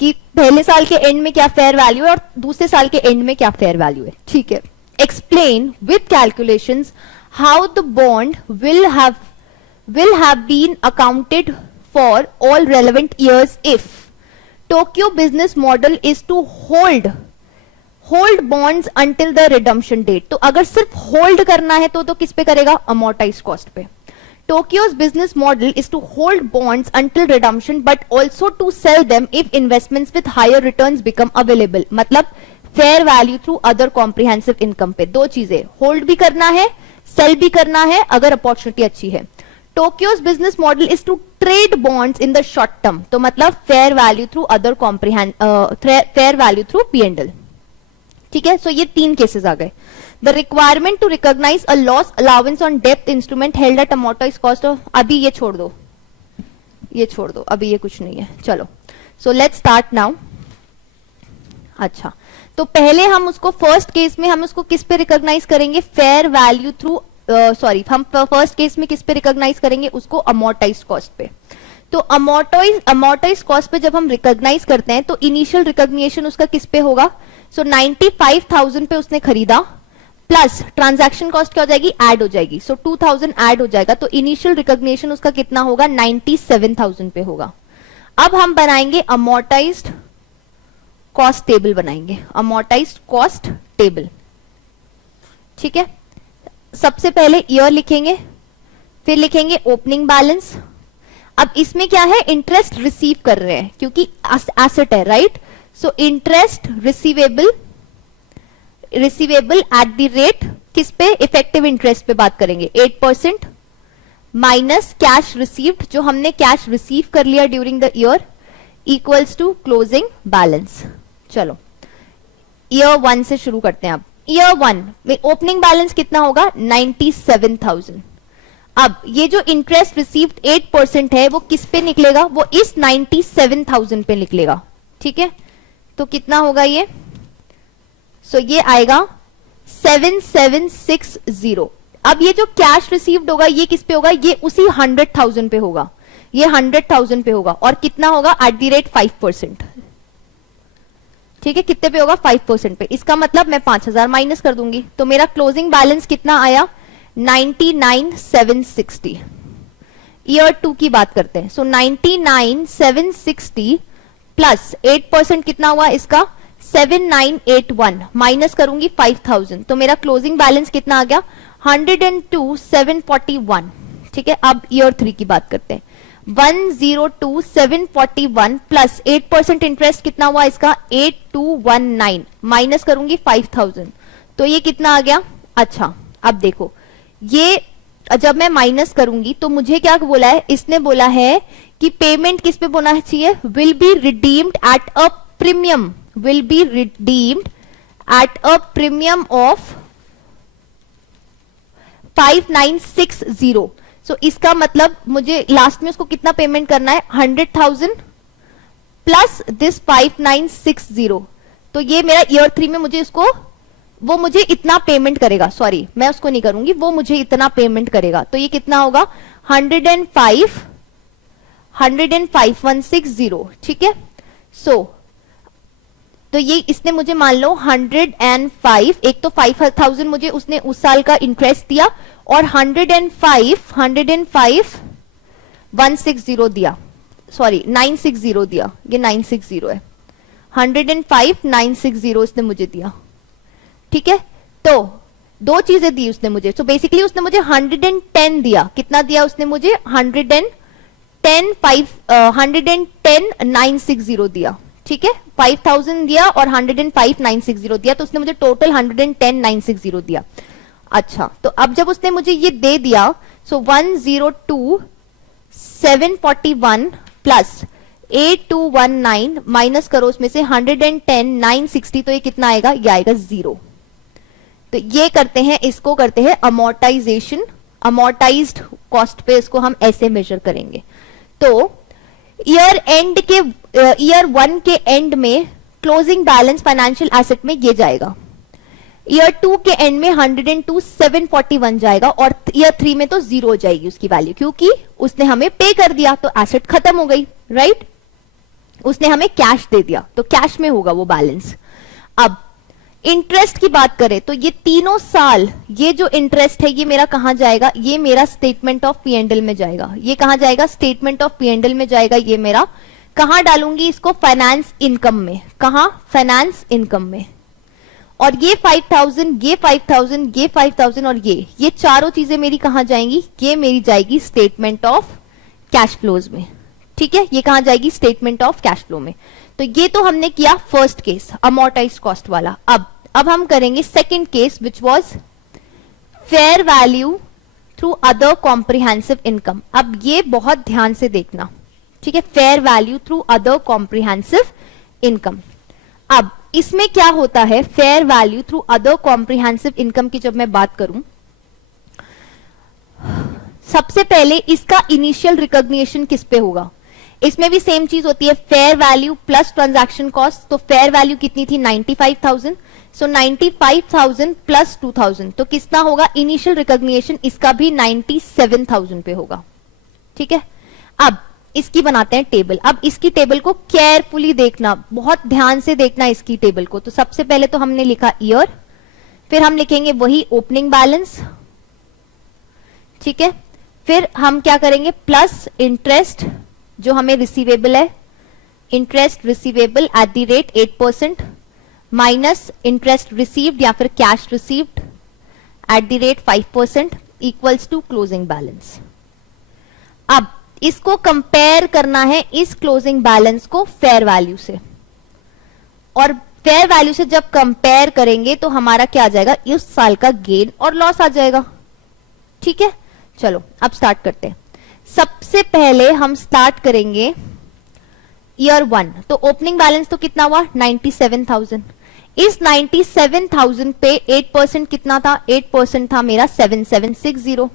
कि पहले साल के एंड में क्या फेयर वैल्यू है और दूसरे साल के एंड में क्या फेयर वैल्यू है। ठीक है, explain with calculations how the bond will have been accounted for all relevant years if Tokyo business model is to hold bonds until the redemption date। तो अगर सिर्फ होल्ड करना है तो किस पे करेगा, अमोर्टाइज कॉस्ट पे। Tokyo's business model is to hold bonds until redemption but also to sell them if investments with higher returns become available। मतलब fair value through other comprehensive income पे दो चीजें, होल्ड भी करना है, सेल भी करना है अगर अपॉर्चुनिटी अच्छी है। Tokyo's business model is to trade bonds in the short term। तो मतलब fair value through other fair value through P&L। ठीक है, सो ये 3 केसेस आ गए। The requirement to recognise a loss allowance on डेप्थ instrument held at amortise cost of, अभी ये छोड़ दो, अभी ये कुछ नहीं है। चलो, सो लेट्स स्टार्ट नाउ। अच्छा, तो पहले हम उसको फर्स्ट केस में हम उसको किस पे रिकॉग्नाइज करेंगे, फेयर वैल्यू थ्रू हम फर्स्ट केस में किस पे रिकॉग्नाइज करेंगे, उसको अमोर्टाइज कॉस्ट पे। तो अमोर्टाइज कॉस्ट पे जब हम रिकॉग्नाइज करते हैं तो इनिशियल रिकॉग्निशन उसका किस पे होगा, सो 95,000 पे उसने खरीदा प्लस ट्रांजैक्शन कॉस्ट क्या हो जाएगी, ऐड हो जाएगी, सो 2,000 ऐड हो जाएगा, तो इनिशियल रिकॉग्निशन उसका कितना होगा, 97,000 पे होगा। अब हम बनाएंगे अमोर्टाइज्ड कॉस्ट टेबल बनाएंगे, अमोर्टाइज्ड कॉस्ट टेबल। ठीक है, सबसे पहले ईयर लिखेंगे, फिर लिखेंगे ओपनिंग बैलेंस। अब इसमें क्या है, इंटरेस्ट रिसीव कर रहे हैं क्योंकि एसेट है, right. So interest receivable, receivable at the rate किस पे, इफेक्टिव इंटरेस्ट पे बात करेंगे, 8% माइनस कैश रिसीव्ड, जो हमने कैश रिसीव कर लिया during the year, equals to closing balance. चलो ईयर 1 से शुरू करते हैं। अब ईयर 1 में ओपनिंग बैलेंस कितना होगा, 97,000। अब ये जो इंटरेस्ट रिसीव्ड 8% है वो किस पे निकलेगा, वो इस 97,000 पे निकलेगा, ठीक है। तो कितना होगा ये, सो ये आएगा 7760। अब ये जो कैश रिसीव्ड होगा ये किस पे होगा, ये उसी 100,000 पे होगा, ये 100,000 पे होगा, और कितना होगा एट द रेट 5%, ठीक है। कितने पे होगा, 5% पे। इसका मतलब मैं 5,000 माइनस कर दूंगी, तो मेरा क्लोजिंग बैलेंस कितना आया, 99,760। ईयर 2 की बात करते हैं। सो 99,760 प्लस 8% कितना हुआ इसका, 7981 माइनस करूंगी 5,000, तो मेरा क्लोजिंग बैलेंस कितना आ गया, 102,741, ठीक है। अब ईयर 3 की बात करते हैं। 102,741 प्लस 8% इंटरेस्ट कितना हुआ इसका, 8219 माइनस करूंगी 5,000, तो ये कितना आ गया। अच्छा अब देखो, ये जब मैं माइनस करूंगी तो मुझे क्या बोला है, इसने बोला है कि पेमेंट किस पे होना चाहिए, will be redeemed eight a premium, will be redeemed eight a premium of 5960। सो इसका मतलब मुझे लास्ट में उसको कितना पेमेंट करना है, 100,000 प्लस दिस 5960। तो ये मेरा ईयर 3 में मुझे इसको, वो मुझे इतना पेमेंट करेगा, सॉरी मैं उसको नहीं करूंगी, वो मुझे इतना पेमेंट करेगा। तो ये कितना होगा, 105,160, ठीक है। सो तो ये इसने मुझे मान लो 105, एक तो 5,000 मुझे उसने उस साल का इंटरेस्ट दिया, और 105,160 दिया, सॉरी 960 दिया, ये 960 है, 105,960 इसने मुझे दिया, ठीक है। तो दो चीजें दी उसने मुझे, सो बेसिकली उसने मुझे 110 दिया, कितना दिया उसने मुझे, 110,960 दिया, ठीक है। 5,000 दिया और 105,960 दिया, तो उसने मुझे टोटल 110,960 दिया। अच्छा तो अब जब उसने मुझे ये दे दिया, सो 102,741 प्लस 8219 माइनस करो उसमें से 110,960, तो ये कितना आएगा, ये आएगा 0। तो ये करते हैं, इसको करते हैं अमोर्टाइजेशन, अमोर्टाइज्ड कॉस्ट पे इसको हम ऐसे मेजर करेंगे। तो ईयर एंड के, ईयर 1 के एंड में क्लोजिंग बैलेंस फाइनेंशियल एसेट में ये जाएगा, ईयर 2 के एंड में 102,741 जाएगा, और ईयर 3 में तो 0 हो जाएगी उसकी वैल्यू, क्योंकि उसने हमें पे कर दिया तो एसेट खत्म हो गई, राइट। उसने हमें कैश दे दिया तो कैश में होगा वो बैलेंस। अब इंटरेस्ट की बात करें तो ये तीनों साल ये जो इंटरेस्ट है ये मेरा कहां जाएगा, ये मेरा स्टेटमेंट ऑफ पी&एल में जाएगा। ये कहां जाएगा, स्टेटमेंट ऑफ पी&एल में जाएगा। ये मेरा कहां डालूंगी इसको, फाइनेंस इनकम में। कहां, फाइनेंस इनकम में। और ये 5,000, ये 5,000, ये 5,000 और ये चारों चीजें मेरी कहां जाएंगी, ये मेरी जाएगी स्टेटमेंट ऑफ कैश फ्लोज में, ठीक है। ये कहां जाएगी, स्टेटमेंट ऑफ कैश फ्लो में। तो ये तो हमने किया फर्स्ट केस, अमोर्टाइज्ड कॉस्ट वाला। अब हम करेंगे second case, which was fair value through other comprehensive income. अब ये बहुत ध्यान से देखना, ठीक है, fair value through other comprehensive income. अब इसमें क्या होता है, fair value through other comprehensive income की जब मैं बात करूं, सबसे पहले इसका इनिशियल रिकॉग्निशन किस पे होगा, इसमें भी सेम चीज होती है, fair value plus transaction cost. तो फेयर वैल्यू कितनी थी, 95,000, सो 95,000 प्लस 2,000, तो कितना होगा इनिशियल रिकॉग्निशन, इसका भी 97,000 पे होगा, ठीक है। अब इसकी बनाते हैं टेबल। अब इसकी टेबल को केयरफुली देखना, बहुत ध्यान से देखना इसकी टेबल को। तो सबसे पहले तो हमने लिखा ईयर, फिर हम लिखेंगे वही ओपनिंग बैलेंस, ठीक है। फिर हम क्या करेंगे, प्लस इंटरेस्ट जो हमें रिसीवेबल है, interest receivable at the rate 8%, minus interest received या फिर cash received 5% equals to closing balance. अब इसको कंपेयर करना है इस क्लोजिंग बैलेंस को फेयर वैल्यू से, और फेयर वैल्यू से जब कंपेयर करेंगे तो हमारा क्या आ जाएगा, इस साल का गेन और लॉस आ जाएगा। ठीक है, चलो अब स्टार्ट करते हैं। सबसे पहले हम स्टार्ट करेंगे ईयर 1। तो ओपनिंग बैलेंस तो कितना हुआ, 97,000। इस 97,000 पे 8% कितना था, 8% था मेरा 7760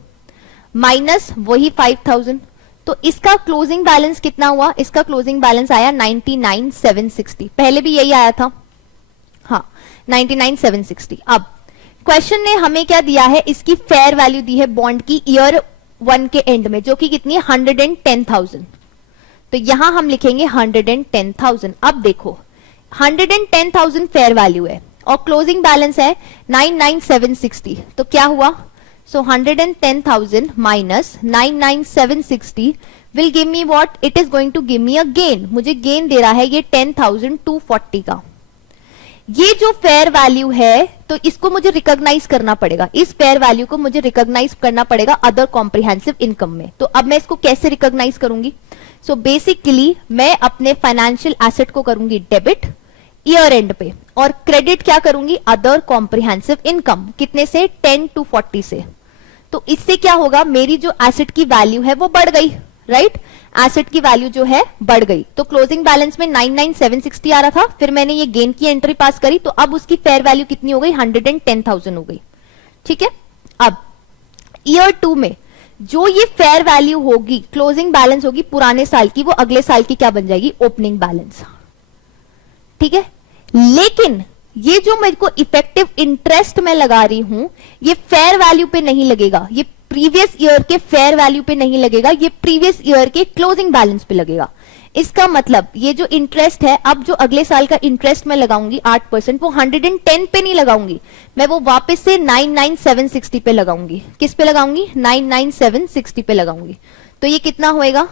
माइनस वही 5,000। तो इसका क्लोजिंग बैलेंस कितना हुआ, इसका क्लोजिंग बैलेंस आया 99,760। पहले भी यही आया था, हाँ 99,760। अब क्वेश्चन ने हमें क्या दिया है, इसकी फेयर वैल्यू दी है बॉन्ड की ईयर 1 के एंड में, जो कि कितनी है 110,000। तो यहां हम लिखेंगे 110,000। अब देखो 110,000 फेयर वैल्यू है और क्लोजिंग बैलेंस है 99,760। तो क्या हुआ, so 110,000 minus 99,760 will give me what, it is going to give me a gain. मुझे गेन दे रहा है ये 10,240 का। ये जो फेयर वैल्यू है तो इसको मुझे रिकॉग्नाइज करना पड़ेगा, इस फेयर वैल्यू को मुझे रिकॉग्नाइज करना पड़ेगा अदर कॉम्प्रिहेंसिव इनकम में। तो अब मैं इसको कैसे रिकॉग्नाइज करूंगी, सो बेसिकली मैं अपने फाइनेंशियल एसेट को करूंगी डेबिट ईयर एंड पे, और क्रेडिट क्या करूंगी, अदर कॉम्प्रिहेंसिव इनकम। कितने से, 10,240 से। तो इससे क्या होगा, मेरी जो एसेट की वैल्यू है वो बढ़ गई, राइट, एसेट की वैल्यू जो है बढ़ गई। तो क्लोजिंग बैलेंस में 99,760 आ रहा था, फिर मैंने ये गेन की एंट्री पास करी, तो अब उसकी फेयर वैल्यू कितनी हो गई, 110,000 हो गई। ठीक है, अब ईयर 2 में जो ये फेयर वैल्यू होगी, क्लोजिंग बैलेंस होगी पुराने साल की, वो अगले साल की क्या बन जाएगी, ओपनिंग बैलेंस। ठीक है, लेकिन ये जो मेरे को इफेक्टिव इंटरेस्ट में लगा रही हूं, ये फेयर वैल्यू पे नहीं लगेगा, ये प्रीवियस ईयर के फेयर वैल्यू पे नहीं लगेगा, ये प्रीवियस ईयर के क्लोजिंग बैलेंस पे लगेगा। इसका मतलब ये जो इंटरेस्ट है, अब जो अगले साल का इंटरेस्ट मैं लगाऊंगी 8%, वो 110 पे नहीं लगाऊंगी, मैं वो वापस से 99,760 पे लगाऊंगी। किस पे लगाऊंगी, 99,760 पे लगाऊंगी। तो ये कितना होएगा,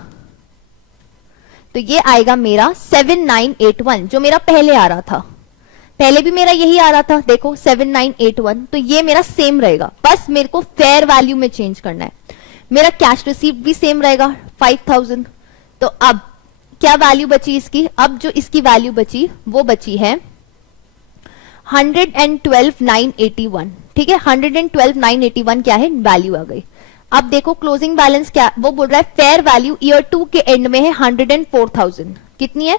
तो ये आएगा मेरा 7981, जो मेरा पहले आ रहा था। पहले भी मेरा यही आ रहा था, देखो 7981। तो ये मेरा सेम रहेगा, बस मेरे को फेयर वैल्यू में चेंज करना है। मेरा कैश रिसीव्ड भी सेम रहेगा 5,000। तो अब क्या वैल्यू बची इसकी, अब जो इसकी वैल्यू बची वो बची है 112,981। ठीक है, 112,981 क्या है, वैल्यू आ गई। अब देखो क्लोजिंग बैलेंस क्या, वो बोल रहा है फेयर वैल्यू ईयर 2 के एंड में है 104,000। कितनी है,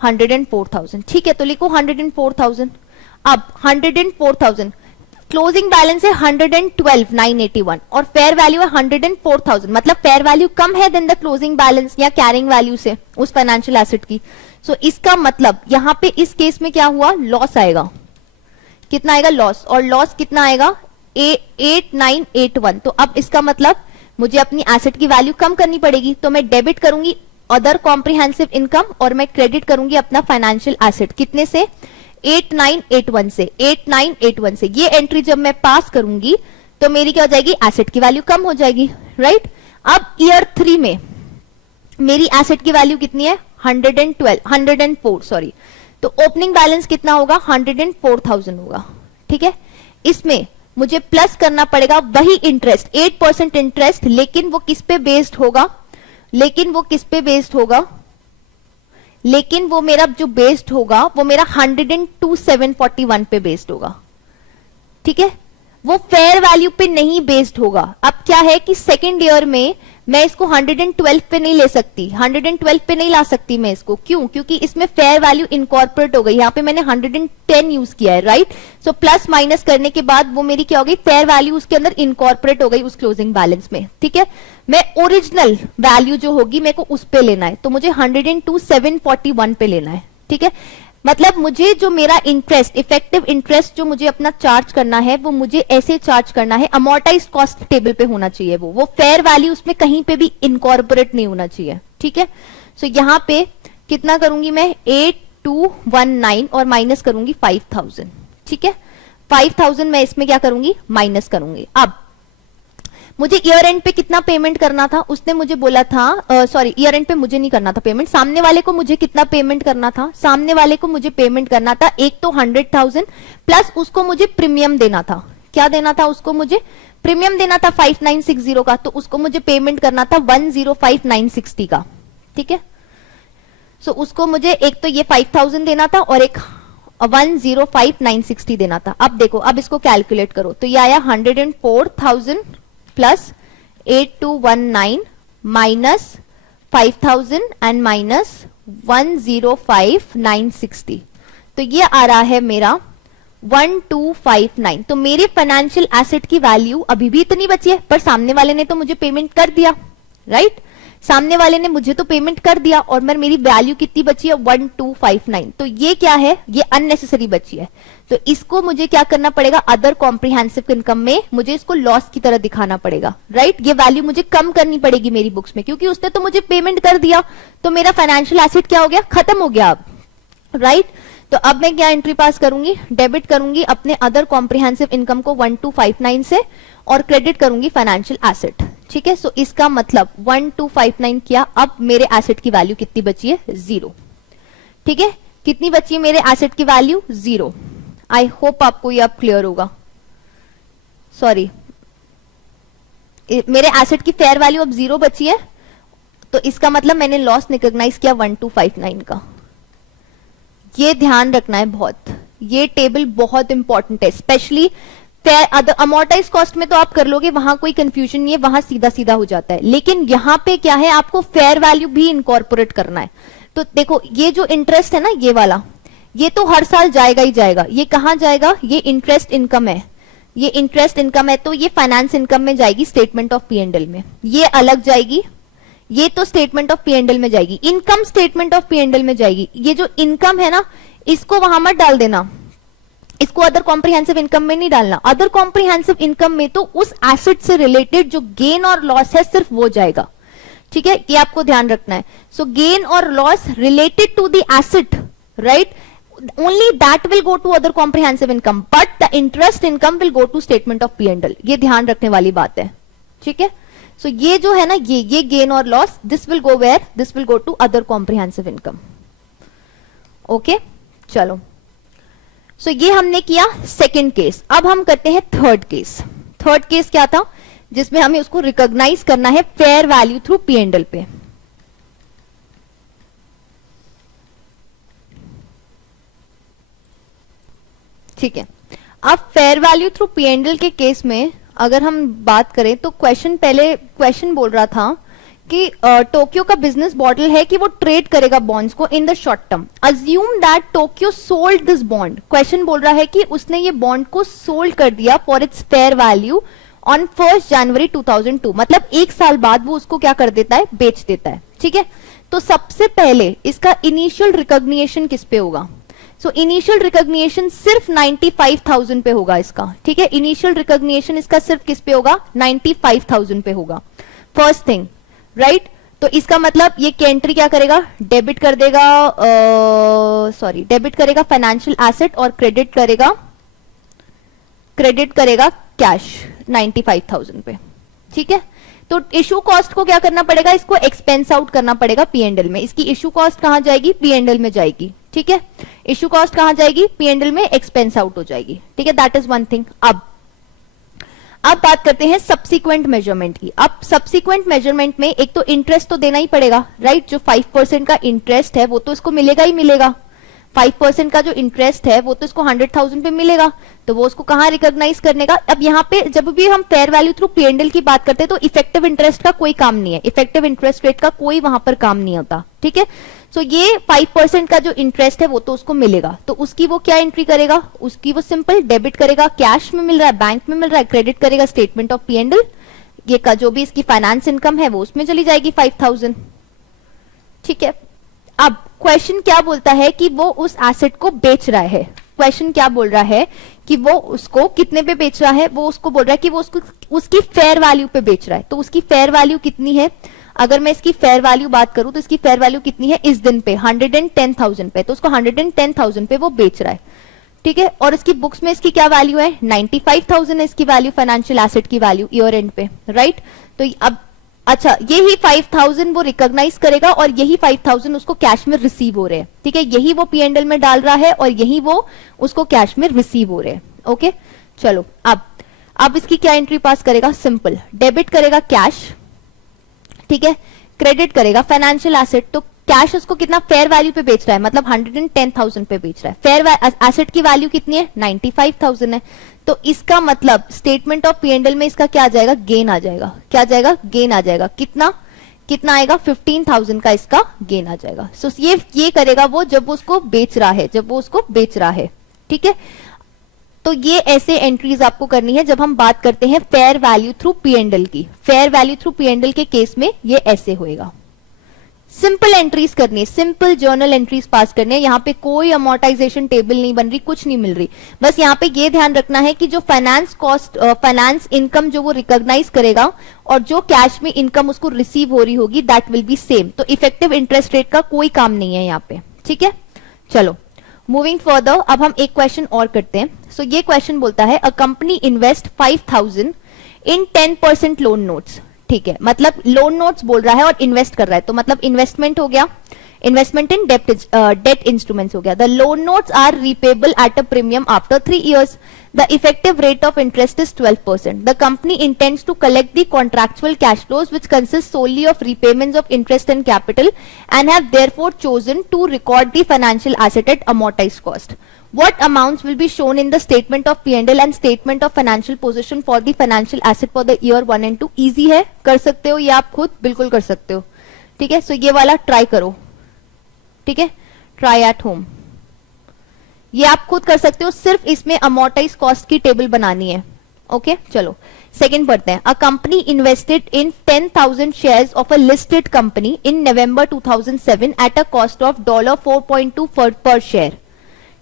104,000। ठीक है, तो लिखो 104,000। अब 104,000, क्लोजिंग बैलेंस है 112,981 और फेयर वैल्यू है 104,000, मतलब फेयर वैल्यू कम है देन द क्लोजिंग बैलेंस या कैरिंग वैल्यू से उस फाइनेंशियल एसेट की। सो इसका मतलब यहां पे इस केस में क्या हुआ, लॉस आएगा। कितना आएगा, लॉस, और लॉस कितना आएगा, 8981। तो अब इसका मतलब मुझे अपनी एसेट की वैल्यू कम करनी पड़ेगी, तो मैं डेबिट करूंगी अदर कॉम्प्रिहेंसिव इनकम और मैं क्रेडिट करूंगी अपना फाइनेंशियल एसेट। कितने से, 8981 से, 8981 से। ये एंट्री जब मैं पास करूंगी तो मेरी क्या हो जाएगी, एसेट की वैल्यू कम हो जाएगी, राइट। अब ईयर 3 में मेरी एसेट की वैल्यू कितनी है, 104 सॉरी। तो ओपनिंग बैलेंस कितना होगा, 104,000 होगा। ठीक है, इसमें मुझे प्लस करना पड़ेगा वही इंटरेस्ट, 8% इंटरेस्ट, लेकिन वो किस पे बेस्ड होगा, लेकिन वो मेरा जो बेस्ड होगा वो मेरा 102,741 पे बेस्ड होगा। ठीक है, वो फेयर वैल्यू पे नहीं बेस्ड होगा। अब क्या है कि सेकेंड ईयर में मैं इसको 112 पे नहीं ले सकती, 112 पे नहीं ला सकती मैं इसको, क्यों, क्योंकि इसमें फेयर वैल्यू इनकॉर्पोरेट हो गई। यहाँ पे मैंने 110 यूज किया है, राइट। सो प्लस माइनस करने के बाद वो मेरी क्या हो गई, फेयर वैल्यू उसके अंदर इनकॉर्पोरेट हो गई उस क्लोजिंग बैलेंस में। ठीक है, मैं ओरिजिनल वैल्यू जो होगी मेरे को उस पे लेना है, तो मुझे 102,741 पे लेना है। ठीक है, मतलब मुझे जो मेरा इंटरेस्ट, इफेक्टिव इंटरेस्ट जो मुझे अपना चार्ज करना है वो मुझे ऐसे चार्ज करना है, अमोर्टाइज कॉस्ट टेबल पे होना चाहिए वो फेयर वैल्यू उसमें कहीं पे भी इनकॉर्पोरेट नहीं होना चाहिए। ठीक है, सो यहां पे कितना करूंगी मैं, 8219 और माइनस करूंगी 5,000। ठीक है, 5,000 मैं इसमें क्या करूंगी, माइनस करूंगी। अब मुझे ईयर एंड पे कितना पेमेंट करना था, उसने मुझे बोला था, सॉरी ईयर एंड पे मुझे नहीं करना था पेमेंट, सामने वाले को मुझे कितना पेमेंट करना था, सामने वाले को मुझे पेमेंट करना था एक तो 100,000 प्लस उसको मुझे प्रीमियम देना था। क्या देना था उसको, मुझे प्रीमियम देना था 5960 का, तो उसको मुझे पेमेंट करना था 105960 का, ठीक है। सो उसको मुझे एक तो ये 5000 देना था और एक 105960 देना था। अब देखो, अब इसको कैलकुलेट करो तो ये आया 104,000 प्लस 8219 माइनस 5000 एंड माइनस 105960, तो ये आ रहा है मेरा 1259। तो मेरे फाइनेंशियल एसेट की वैल्यू अभी भी इतनी बची है, पर सामने वाले ने तो मुझे पेमेंट कर दिया, राइट। सामने वाले ने मुझे तो पेमेंट कर दिया और मेरी वैल्यू कितनी बची है 1259। तो ये क्या है, ये अननेसेसरी बची है। तो इसको मुझे क्या करना पड़ेगा, अदर कॉम्प्रिहेंसिव इनकम में मुझे इसको लॉस की तरह दिखाना पड़ेगा, राइट। ये वैल्यू मुझे कम करनी पड़ेगी मेरी बुक्स में, क्योंकि उसने तो मुझे पेमेंट कर दिया, तो मेरा फाइनेंशियल एसेट क्या हो गया, खत्म हो गया अब, राइट। तो अब मैं क्या एंट्री पास करूंगी, डेबिट करूंगी अपने अदर कॉम्प्रिहेंसिव इनकम को 1259 से और क्रेडिट करूंगी फाइनेंशियल एसेट, ठीक है। सो इसका मतलब 1259 किया, अब मेरे एसेट की वैल्यू कितनी बची है, 0, ठीक है। कितनी बची है मेरे एसेट की वैल्यू, 0। आई होप आपको ये अब क्लियर होगा। सॉरी, मेरे एसेट की फेयर वैल्यू अब 0 बची है, तो इसका मतलब मैंने लॉस रिकॉग्नाइज किया 1259 का। ये ध्यान रखना है बहुत, ये टेबल बहुत इंपॉर्टेंट है, स्पेशली अमोर्टाइज कॉस्ट में तो आप कर लोगे, वहां कोई कंफ्यूजन नहीं है, वहां सीधा सीधा हो जाता है। लेकिन यहां पे क्या है, आपको फेयर वैल्यू भी इनकॉर्पोरेट करना है। तो देखो, ये जो इंटरेस्ट है ना, ये वाला, ये तो हर साल जाएगा ही जाएगा। ये कहां जाएगा, ये इंटरेस्ट इनकम है, ये इंटरेस्ट इनकम है, तो ये फाइनेंस इनकम में जाएगी, स्टेटमेंट ऑफ P&L में। ये अलग जाएगी, ये तो स्टेटमेंट ऑफ P&L में जाएगी, इनकम स्टेटमेंट ऑफ P&L में जाएगी। ये जो इनकम है ना, इसको वहां मत डाल देना, इसको अदर कॉम्प्रिहेंसिव इनकम में नहीं डालना। अदर कॉम्प्रिहेंसिव इनकम में तो उस एसेट से रिलेटेड जो गेन और लॉस है सिर्फ वो जाएगा, ठीक है। ये आपको ध्यान रखना है। सो गेन और loss related to the asset, right, only that will go to other comprehensive income, but the interest income will go to statement of P&L। ये ध्यान रखने वाली बात है, ठीक है। सो ये जो है ना, ये गेन और loss, this will go where, this will go to other comprehensive income, okay. चलो, सो ये हमने किया सेकंड केस। अब हम करते हैं थर्ड केस। थर्ड केस क्या था, जिसमें हमें उसको रिकॉग्नाइज करना है फेयर वैल्यू थ्रू P&L पे। ठीक है, अब फेयर वैल्यू थ्रू P&L के केस में अगर हम बात करें तो क्वेश्चन बोल रहा था कि टोक्यो का बिजनेस मॉडल है कि वो ट्रेड करेगा बॉन्ड्स को in the short term. Assume that Tokyo sold this bond. Question बोल रहा है कि उसने ये बॉन्ड को सोल्ड कर दिया for its fair value on 1 जनवरी 2002, मतलब एक साल बाद वो उसको क्या कर देता है, बेच देता है, ठीक है। तो सबसे पहले इसका इनिशियल रिकॉग्निशन किस पे होगा, सो इनिशियल रिकॉग्निशन सिर्फ 95,000 पे होगा इसका, ठीक है। इनिशियल रिकॉग्निशन इसका सिर्फ किस पे होगा, 95,000 पे होगा, फर्स्ट थिंग, राइट। तो इसका मतलब ये एंट्री क्या करेगा, डेबिट कर देगा, डेबिट करेगा फाइनेंशियल एसेट और क्रेडिट करेगा कैश 95,000 पे, ठीक है। तो इशू कॉस्ट को क्या करना पड़ेगा, इसको एक्सपेंस आउट करना पड़ेगा P&L में। इसकी इशू कॉस्ट कहां जाएगी, P&L में जाएगी, ठीक है। इशू कॉस्ट कहां जाएगी, P&L में एक्सपेंस आउट हो जाएगी, ठीक है। That is one thing. अब बात करते हैं सब्सिक्वेंट मेजरमेंट की। अब सब्सिक्वेंट मेजरमेंट में एक तो इंटरेस्ट तो देना ही पड़ेगा, राइट। जो 5% का इंटरेस्ट है वो तो इसको मिलेगा ही मिलेगा। 5% का जो इंटरेस्ट है वो तो इसको 100,000 पे मिलेगा, तो वो उसको कहां रिकॉग्नाइज करने का। अब यहाँ पे जब भी हम फेयर वैल्यू थ्रू P&L की बात करते हैं तो इफेक्टिव इंटरेस्ट का कोई काम नहीं है, इफेक्टिव इंटरेस्ट रेट का कोई वहां पर काम नहीं होता, ठीक है। सो ये 5% का जो इंटरेस्ट है वो तो उसको मिलेगा, तो उसकी वो क्या एंट्री करेगा, उसकी वो सिंपल डेबिट करेगा, कैश में मिल रहा है, बैंक में मिल रहा है, क्रेडिट करेगा स्टेटमेंट ऑफ P&L। ये का जो भी इसकी फाइनेंस इनकम है वो उसमें चली जाएगी 5,000, ठीक है। अब क्वेश्चन क्या बोलता है कि वो उस एसेट को बेच रहा है। क्वेश्चन क्या बोल रहा है कि वो उसको कितने पे बेच रहा है, वो उसको बोल रहा है कि वो उसको उसकी फेयर वैल्यू पे बेच रहा है। तो उसकी फेयर वैल्यू कितनी है, अगर मैं इसकी फेयर वैल्यू बात करूं तो इसकी फेयर वैल्यू कितनी है इस दिन पे, 110,000 पे। तो उसको 110,000 पे वो बेच रहा है, ठीक है। और इसकी बुक्स में इसकी क्या वैल्यू है, 95,000 है इसकी वैल्यू, फाइनेंशियल एसेट की वैल्यू ईयर एंड पे, राइट। तो अब अच्छा, यही 5,000 वो रिकॉग्नाइज करेगा और यही 5,000 उसको कैश में रिसीव हो रहे हैं, ठीक है। यही वो P&L में डाल रहा है और यही वो उसको कैश में रिसीव हो रहे हैं, ओके। चलो, अब अब इसकी क्या एंट्री पास करेगा, सिंपल, डेबिट करेगा कैश, ठीक है, क्रेडिट करेगा फाइनेंशियल एसेट। तो कैश उसको कितना फेयर वैल्यू पे बेच रहा है, मतलब 110,000 पे बेच रहा है, फेयर एसेट की वैल्यू कितनी है, 95,000 है। तो इसका मतलब statement of P and L में इसका क्या आ जाएगा, गेन आ जाएगा, क्या आ जाएगा, गेन आ जाएगा, कितना कितना आएगा, 15,000 का इसका गेन आ जाएगा। सो ये करेगा वो जब वो उसको बेच रहा है, जब वो उसको बेच रहा है, ठीक है। तो ये ऐसे एंट्रीज आपको करनी है जब हम बात करते हैं fair value through P and L की। Fair value through P and L के केस में ये ऐसे होएगा। सिंपल एंट्रीज करनी है, सिंपल जर्नल एंट्रीज पास करनी है। यहाँ पे कोई अमोर्टाइजेशन टेबल नहीं बन रही, कुछ नहीं मिल रही। बस यहाँ पे ये ध्यान रखना है कि जो फाइनेंस कॉस्ट, फाइनेंस इनकम जो वो रिकॉग्नाइज करेगा और जो कैश में इनकम उसको रिसीव हो रही होगी दैट विल बी सेम। तो इफेक्टिव इंटरेस्ट रेट का कोई काम नहीं है यहाँ पे, ठीक है। चलो मूविंग फर्दर, अब हम एक क्वेश्चन और करते हैं। सो ये क्वेश्चन बोलता है a company invest 5,000 in 10% loan notes, ठीक है, मतलब लोन नोट्स बोल रहा है और इन्वेस्ट कर रहा है, तो मतलब इन्वेस्टमेंट हो गया, इन्वेस्टमेंट इन डेट इंस्ट्रूमेंट्स हो गया। The loan notes are repayable at a premium after 3 years. The effective rate of interest is 12%. The company intends to collect the contractual cash flows which consist solely of repayments of interest and capital and have therefore chosen to record the financial asset at amortized cost. What amounts will be shown in the statement of P&L and statement of financial position for the financial asset for the year 1 and 2? Easy है, कर सकते हो ये आप खुद, बिल्कुल कर सकते हो, ठीक है। सो ये वाला ट्राई करो, ठीक है, ट्राई एट होम, ये आप खुद कर सकते हो, सिर्फ इसमें अमोर्टाइज कॉस्ट की टेबल बनानी है। ओके चलो सेकंड पढ़ते हैं। A company invested in 10,000 shares of a listed company in November 2007 at a cost of $4.2 per share,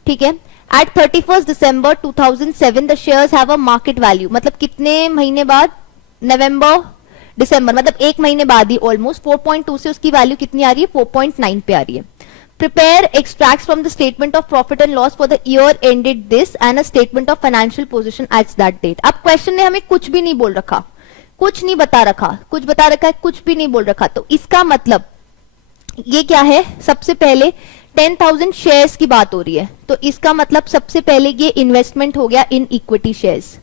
ठीक है। At 31 December 2007 the shares have a market value, मतलब कितने महीने बाद, नवंबर दिसंबर, मतलब एक महीने बाद ही ऑलमोस्ट 4.2 से उसकी वैल्यू कितनी आ रही है, 4.9 पे आ रही है। Prepare extracts from the statement of profit and loss for the year ended this and a statement of financial position at that date. अब क्वेश्चन ने हमें कुछ भी नहीं बोल रखा, कुछ नहीं बता रखा, कुछ बता रखा है, कुछ भी नहीं बोल रखा। तो इसका मतलब ये क्या है, सबसे पहले 10,000 शेयर्स की बात हो रही है, तो इसका मतलब सबसे पहले ये इन्वेस्टमेंट हो गया इन इक्विटी शेयर्स।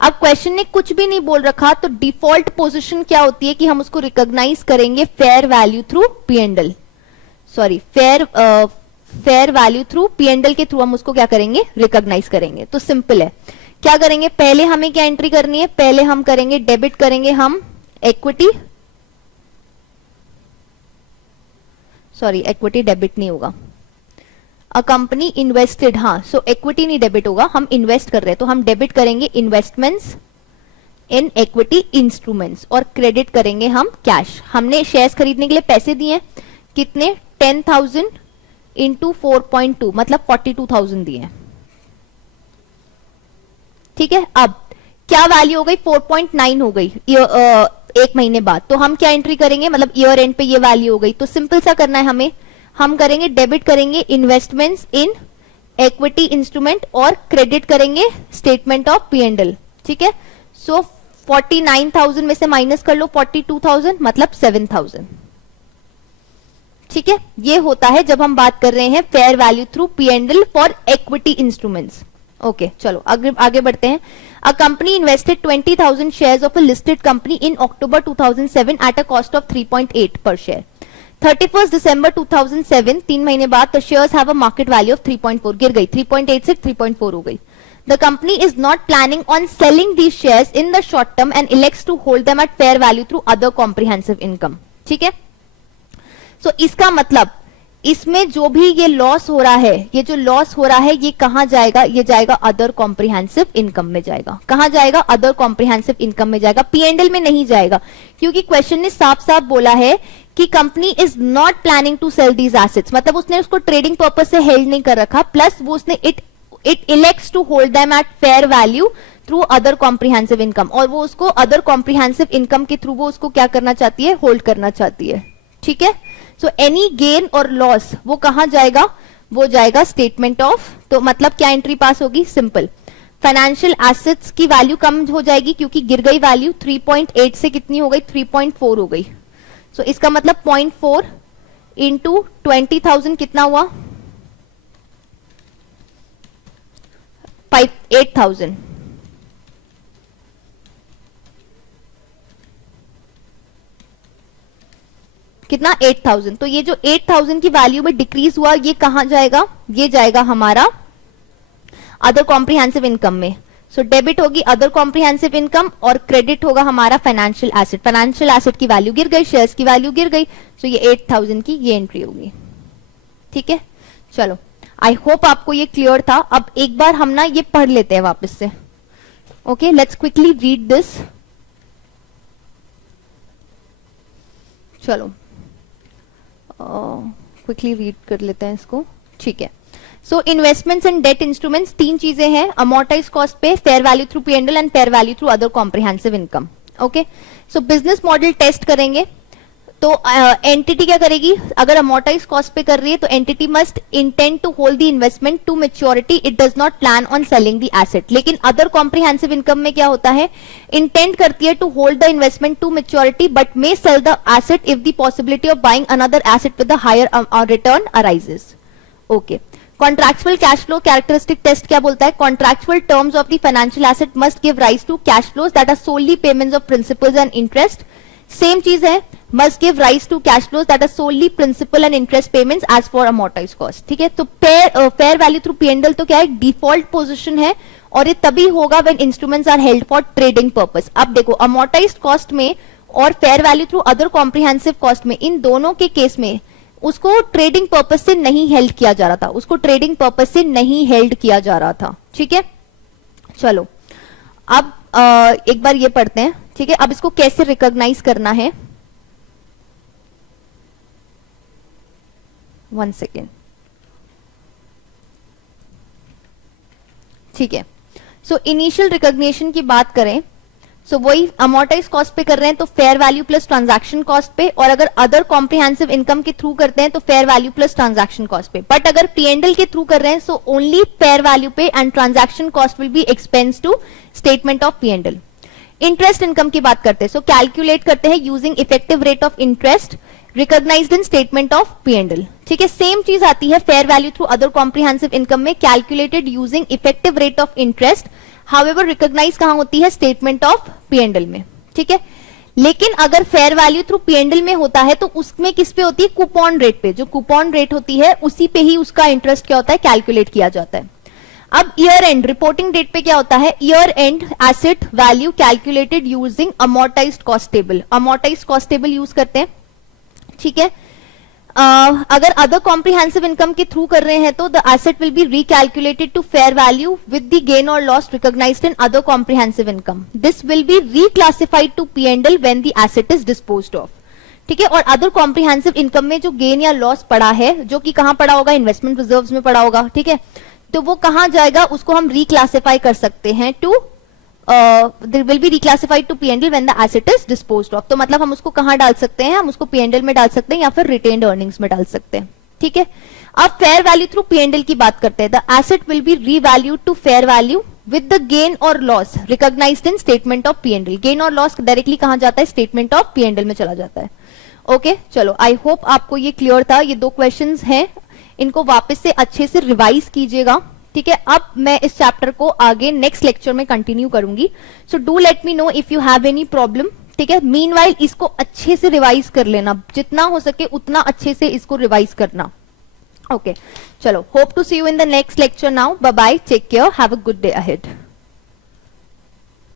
अब क्वेश्चन ने कुछ भी नहीं बोल रखा, तो डिफॉल्ट पोजिशन क्या होती है कि हम उसको रिकॉग्नाइज करेंगे fair value through P and L, sorry fair value through P and L के थ्रू हम उसको क्या करेंगे, रिकॉग्नाइज करेंगे। तो सिंपल है, क्या करेंगे, पहले हमें क्या एंट्री करनी है, पहले हम करेंगे डेबिट करेंगे हम इक्विटी, सॉरी इक्विटी डेबिट नहीं होगा, अ कंपनी इन्वेस्टेड, हाँ सो इक्विटी नहीं डेबिट होगा, हम इन्वेस्ट कर रहे हैं तो हम डेबिट करेंगे इन्वेस्टमेंट्स इन इक्विटी इंस्ट्रूमेंट्स और क्रेडिट करेंगे हम कैश। हमने शेयर्स खरीदने के लिए पैसे दिए, कितने, 10,000 इंटू 4.2 मतलब 42,000 दिए, ठीक है। अब क्या वैल्यू हो गई, 4.9 हो गई एक महीने बाद, तो हम क्या एंट्री करेंगे, मतलब ईयर एंड पे ये वैल्यू हो गई। तो सिंपल सा करना है हमें, हम करेंगे डेबिट करेंगे इन्वेस्टमेंट्स इन इक्विटी इंस्ट्रूमेंट और क्रेडिट करेंगे statement of P and L, ठीक है। सो 49,000 में से माइनस कर लो 42,000 मतलब 7,000, ठीक है। ये होता है जब हम बात कर रहे हैं fair value through P and L for equity instruments. Okay चलो आगे बढ़ते हैं। A company invested 20,000 shares of a listed company in October 2007 at a cost of 3.8 पर शेयर। 31 दिसंबर 2007 3 महीने बाद the shares have a market value of 3.4, गिर गई 3.8 से 3.4 हो गई। The company is not planning on selling these shares in the short term and elects to hold them at fair value through other comprehensive income, ठीक है। सो इसका मतलब इसमें जो भी ये लॉस हो रहा है, ये जो लॉस हो रहा है ये कहां जाएगा, ये जाएगा अदर कॉम्प्रिहेंसिव इनकम में जाएगा। कहां जाएगा, अदर कॉम्प्रिहेंसिव इनकम में जाएगा, पीएनडल में नहीं जाएगा, क्योंकि क्वेश्चन ने साफ साफ बोला है कि company is not planning to sell these assets, मतलब उसने उसको ट्रेडिंग पर्पज से हेल्ड नहीं कर रखा, प्लस वो उसने it elects to hold them at fair value through other comprehensive income, और वो उसको अदर कॉम्प्रिहेंसिव इनकम के थ्रू वो उसको क्या करना चाहती है, होल्ड करना चाहती है, ठीक है। सो एनी गेन और लॉस वो कहां जाएगा, वो जाएगा स्टेटमेंट ऑफ, तो मतलब क्या एंट्री पास होगी, सिंपल, फाइनेंशियल एसेट्स की वैल्यू कम हो जाएगी क्योंकि गिर गई वैल्यू, 3.8 से कितनी हो गई, 3.4 हो गई। सो इसका मतलब 0.4 इंटू 20,000 कितना हुआ, 8,000, कितना 8000। तो ये जो 8000 की वैल्यू में डिक्रीज हुआ ये कहां जाएगा, ये जाएगा हमारा अदर कॉम्प्रिहेंसिव इनकम में। सो डेबिट होगी अदर कॉम्प्रिहेंसिव इनकम और क्रेडिट होगा हमारा फाइनेंशियल एसेट। फाइनेंशियल एसेट की वैल्यू गिर गई, शेयर्स की वैल्यू गिर गई, सो ये 8000 की ये एंट्री होगी। ठीक है, चलो आई होप आपको ये क्लियर था। अब एक बार हम ना ये पढ़ लेते हैं वापस से। Okay, let's quickly read this. चलो क्विकली रीड कर लेते हैं इसको। ठीक है, so investments and debt instruments तीन चीजें हैं, अमोर्टाइज कॉस्ट पे, fair value through P&L and fair value through other comprehensive income. Okay, so business model test करेंगे तो एंटिटी क्या करेगी, अगर अमोर्टाइज कॉस्ट पे कर रही है तो entity must intend to hold the investment to maturity, it does not plan on selling the asset. लेकिन अदर कॉम्प्रिहेंसिव इनकम में क्या होता है, इंटेंड करती है to hold the investment to maturity but may sell the asset if the possibility of buying another asset with the higher return arises. Okay, contractual cash flow characteristic test क्या बोलता है, contractual terms of the financial asset must give rise to cash flows that are solely payments of principals and interest. Same चीज है, must give rise to cash flows that are solely principal and interest payments as for amortized cost। ठीक है, तो fair value through P&L तो क्या है, डिफॉल्ट पोजीशन है और ये तभी होगा when instruments are held for trading purpose। अब देखो amortized cost में और fair value through other comprehensive cost में, इन दोनों के केस में उसको ट्रेडिंग पर्पस से नहीं हेल्ड किया जा रहा था, उसको ट्रेडिंग पर्पस से नहीं हेल्ड किया जा रहा था। ठीक है, चलो अब एक बार ये पढ़ते हैं। ठीक है, अब इसको कैसे रिकॉग्नाइज करना है, 1 सेकेंड। ठीक है, सो इनिशियल रिकॉग्निशन की बात करें, सो वही अमोर्टाइज कॉस्ट पे कर रहे हैं तो fair value plus transaction cost पे, और अगर अदर कॉम्प्रिहेंसिव इनकम के थ्रू करते हैं तो fair value plus transaction cost पे। बट अगर P&L के थ्रू कर रहे हैं सो ओनली फेयर वैल्यू पे and transaction cost will be expense to statement of P&L। Interest income की बात करते हैं, सो कैलकुलेट करते हैं using effective rate of interest recognised in statement of P&L। ठीक है, सेम चीज आती है fair value through other comprehensive income में, calculated using effective rate of interest, however recognise कहां होती है, स्टेटमेंट ऑफ P&L में। ठीक है, लेकिन अगर फेयर वैल्यू थ्रू P&L में होता है तो उसमें किस पे होती है, कूपन रेट पे। जो कूपन रेट होती है उसी पे ही उसका इंटरेस्ट क्या होता है, कैलकुलेट किया जाता है। अब ईयर एंड रिपोर्टिंग डेट पे क्या होता है, year end asset value calculated using amortised cost table. Amortised cost table use करते हैं। ठीक है, अगर अदर कॉम्प्रिहेंसिव इनकम के थ्रू कर रहे हैं तो the asset will be recalculated to fair value with the gain और loss recognised in other comprehensive income. This will be reclassified to P&L when the asset is disposed of. ठीक है, और अदर कॉम्प्रिहेंसिव इनकम में जो गेन या लॉस पड़ा है, जो कि कहां पड़ा होगा, इन्वेस्टमेंट रिजर्व्स में पड़ा होगा। ठीक है, तो वो कहां जाएगा, उसको हम रिक्लासिफाई कर सकते हैं to will be reclassified to P&L when the asset is disposed of। तो मतलब हम उसको कहां डाल सकते हैं, हम उसको P&L में डाल सकते हैं या फिर रिटेन्ड अर्निंग्स में डाल सकते हैं। ठीक है, अब फेयर वैल्यू थ्रू P&L की बात करते हैं। The asset will be revalued to fair value with the gain और loss recognised in statement of P&L। Gain और लॉस डायरेक्टली कहां जाता है, स्टेटमेंट ऑफ P&L में चला जाता है। ओके, चलो आई होप आपको ये क्लियर था। ये 2 क्वेश्चंस हैं, इनको वापस से अच्छे से रिवाइज कीजिएगा। ठीक है, अब मैं इस चैप्टर को आगे नेक्स्ट लेक्चर में कंटिन्यू करूंगी। So do let me know if you have any problem. ठीक है, मीनवाइल इसको अच्छे से रिवाइज कर लेना, जितना हो सके उतना अच्छे से इसको रिवाइज करना। ओके, चलो, hope to see you in the next lecture now. Bye bye, take care, have a good day ahead.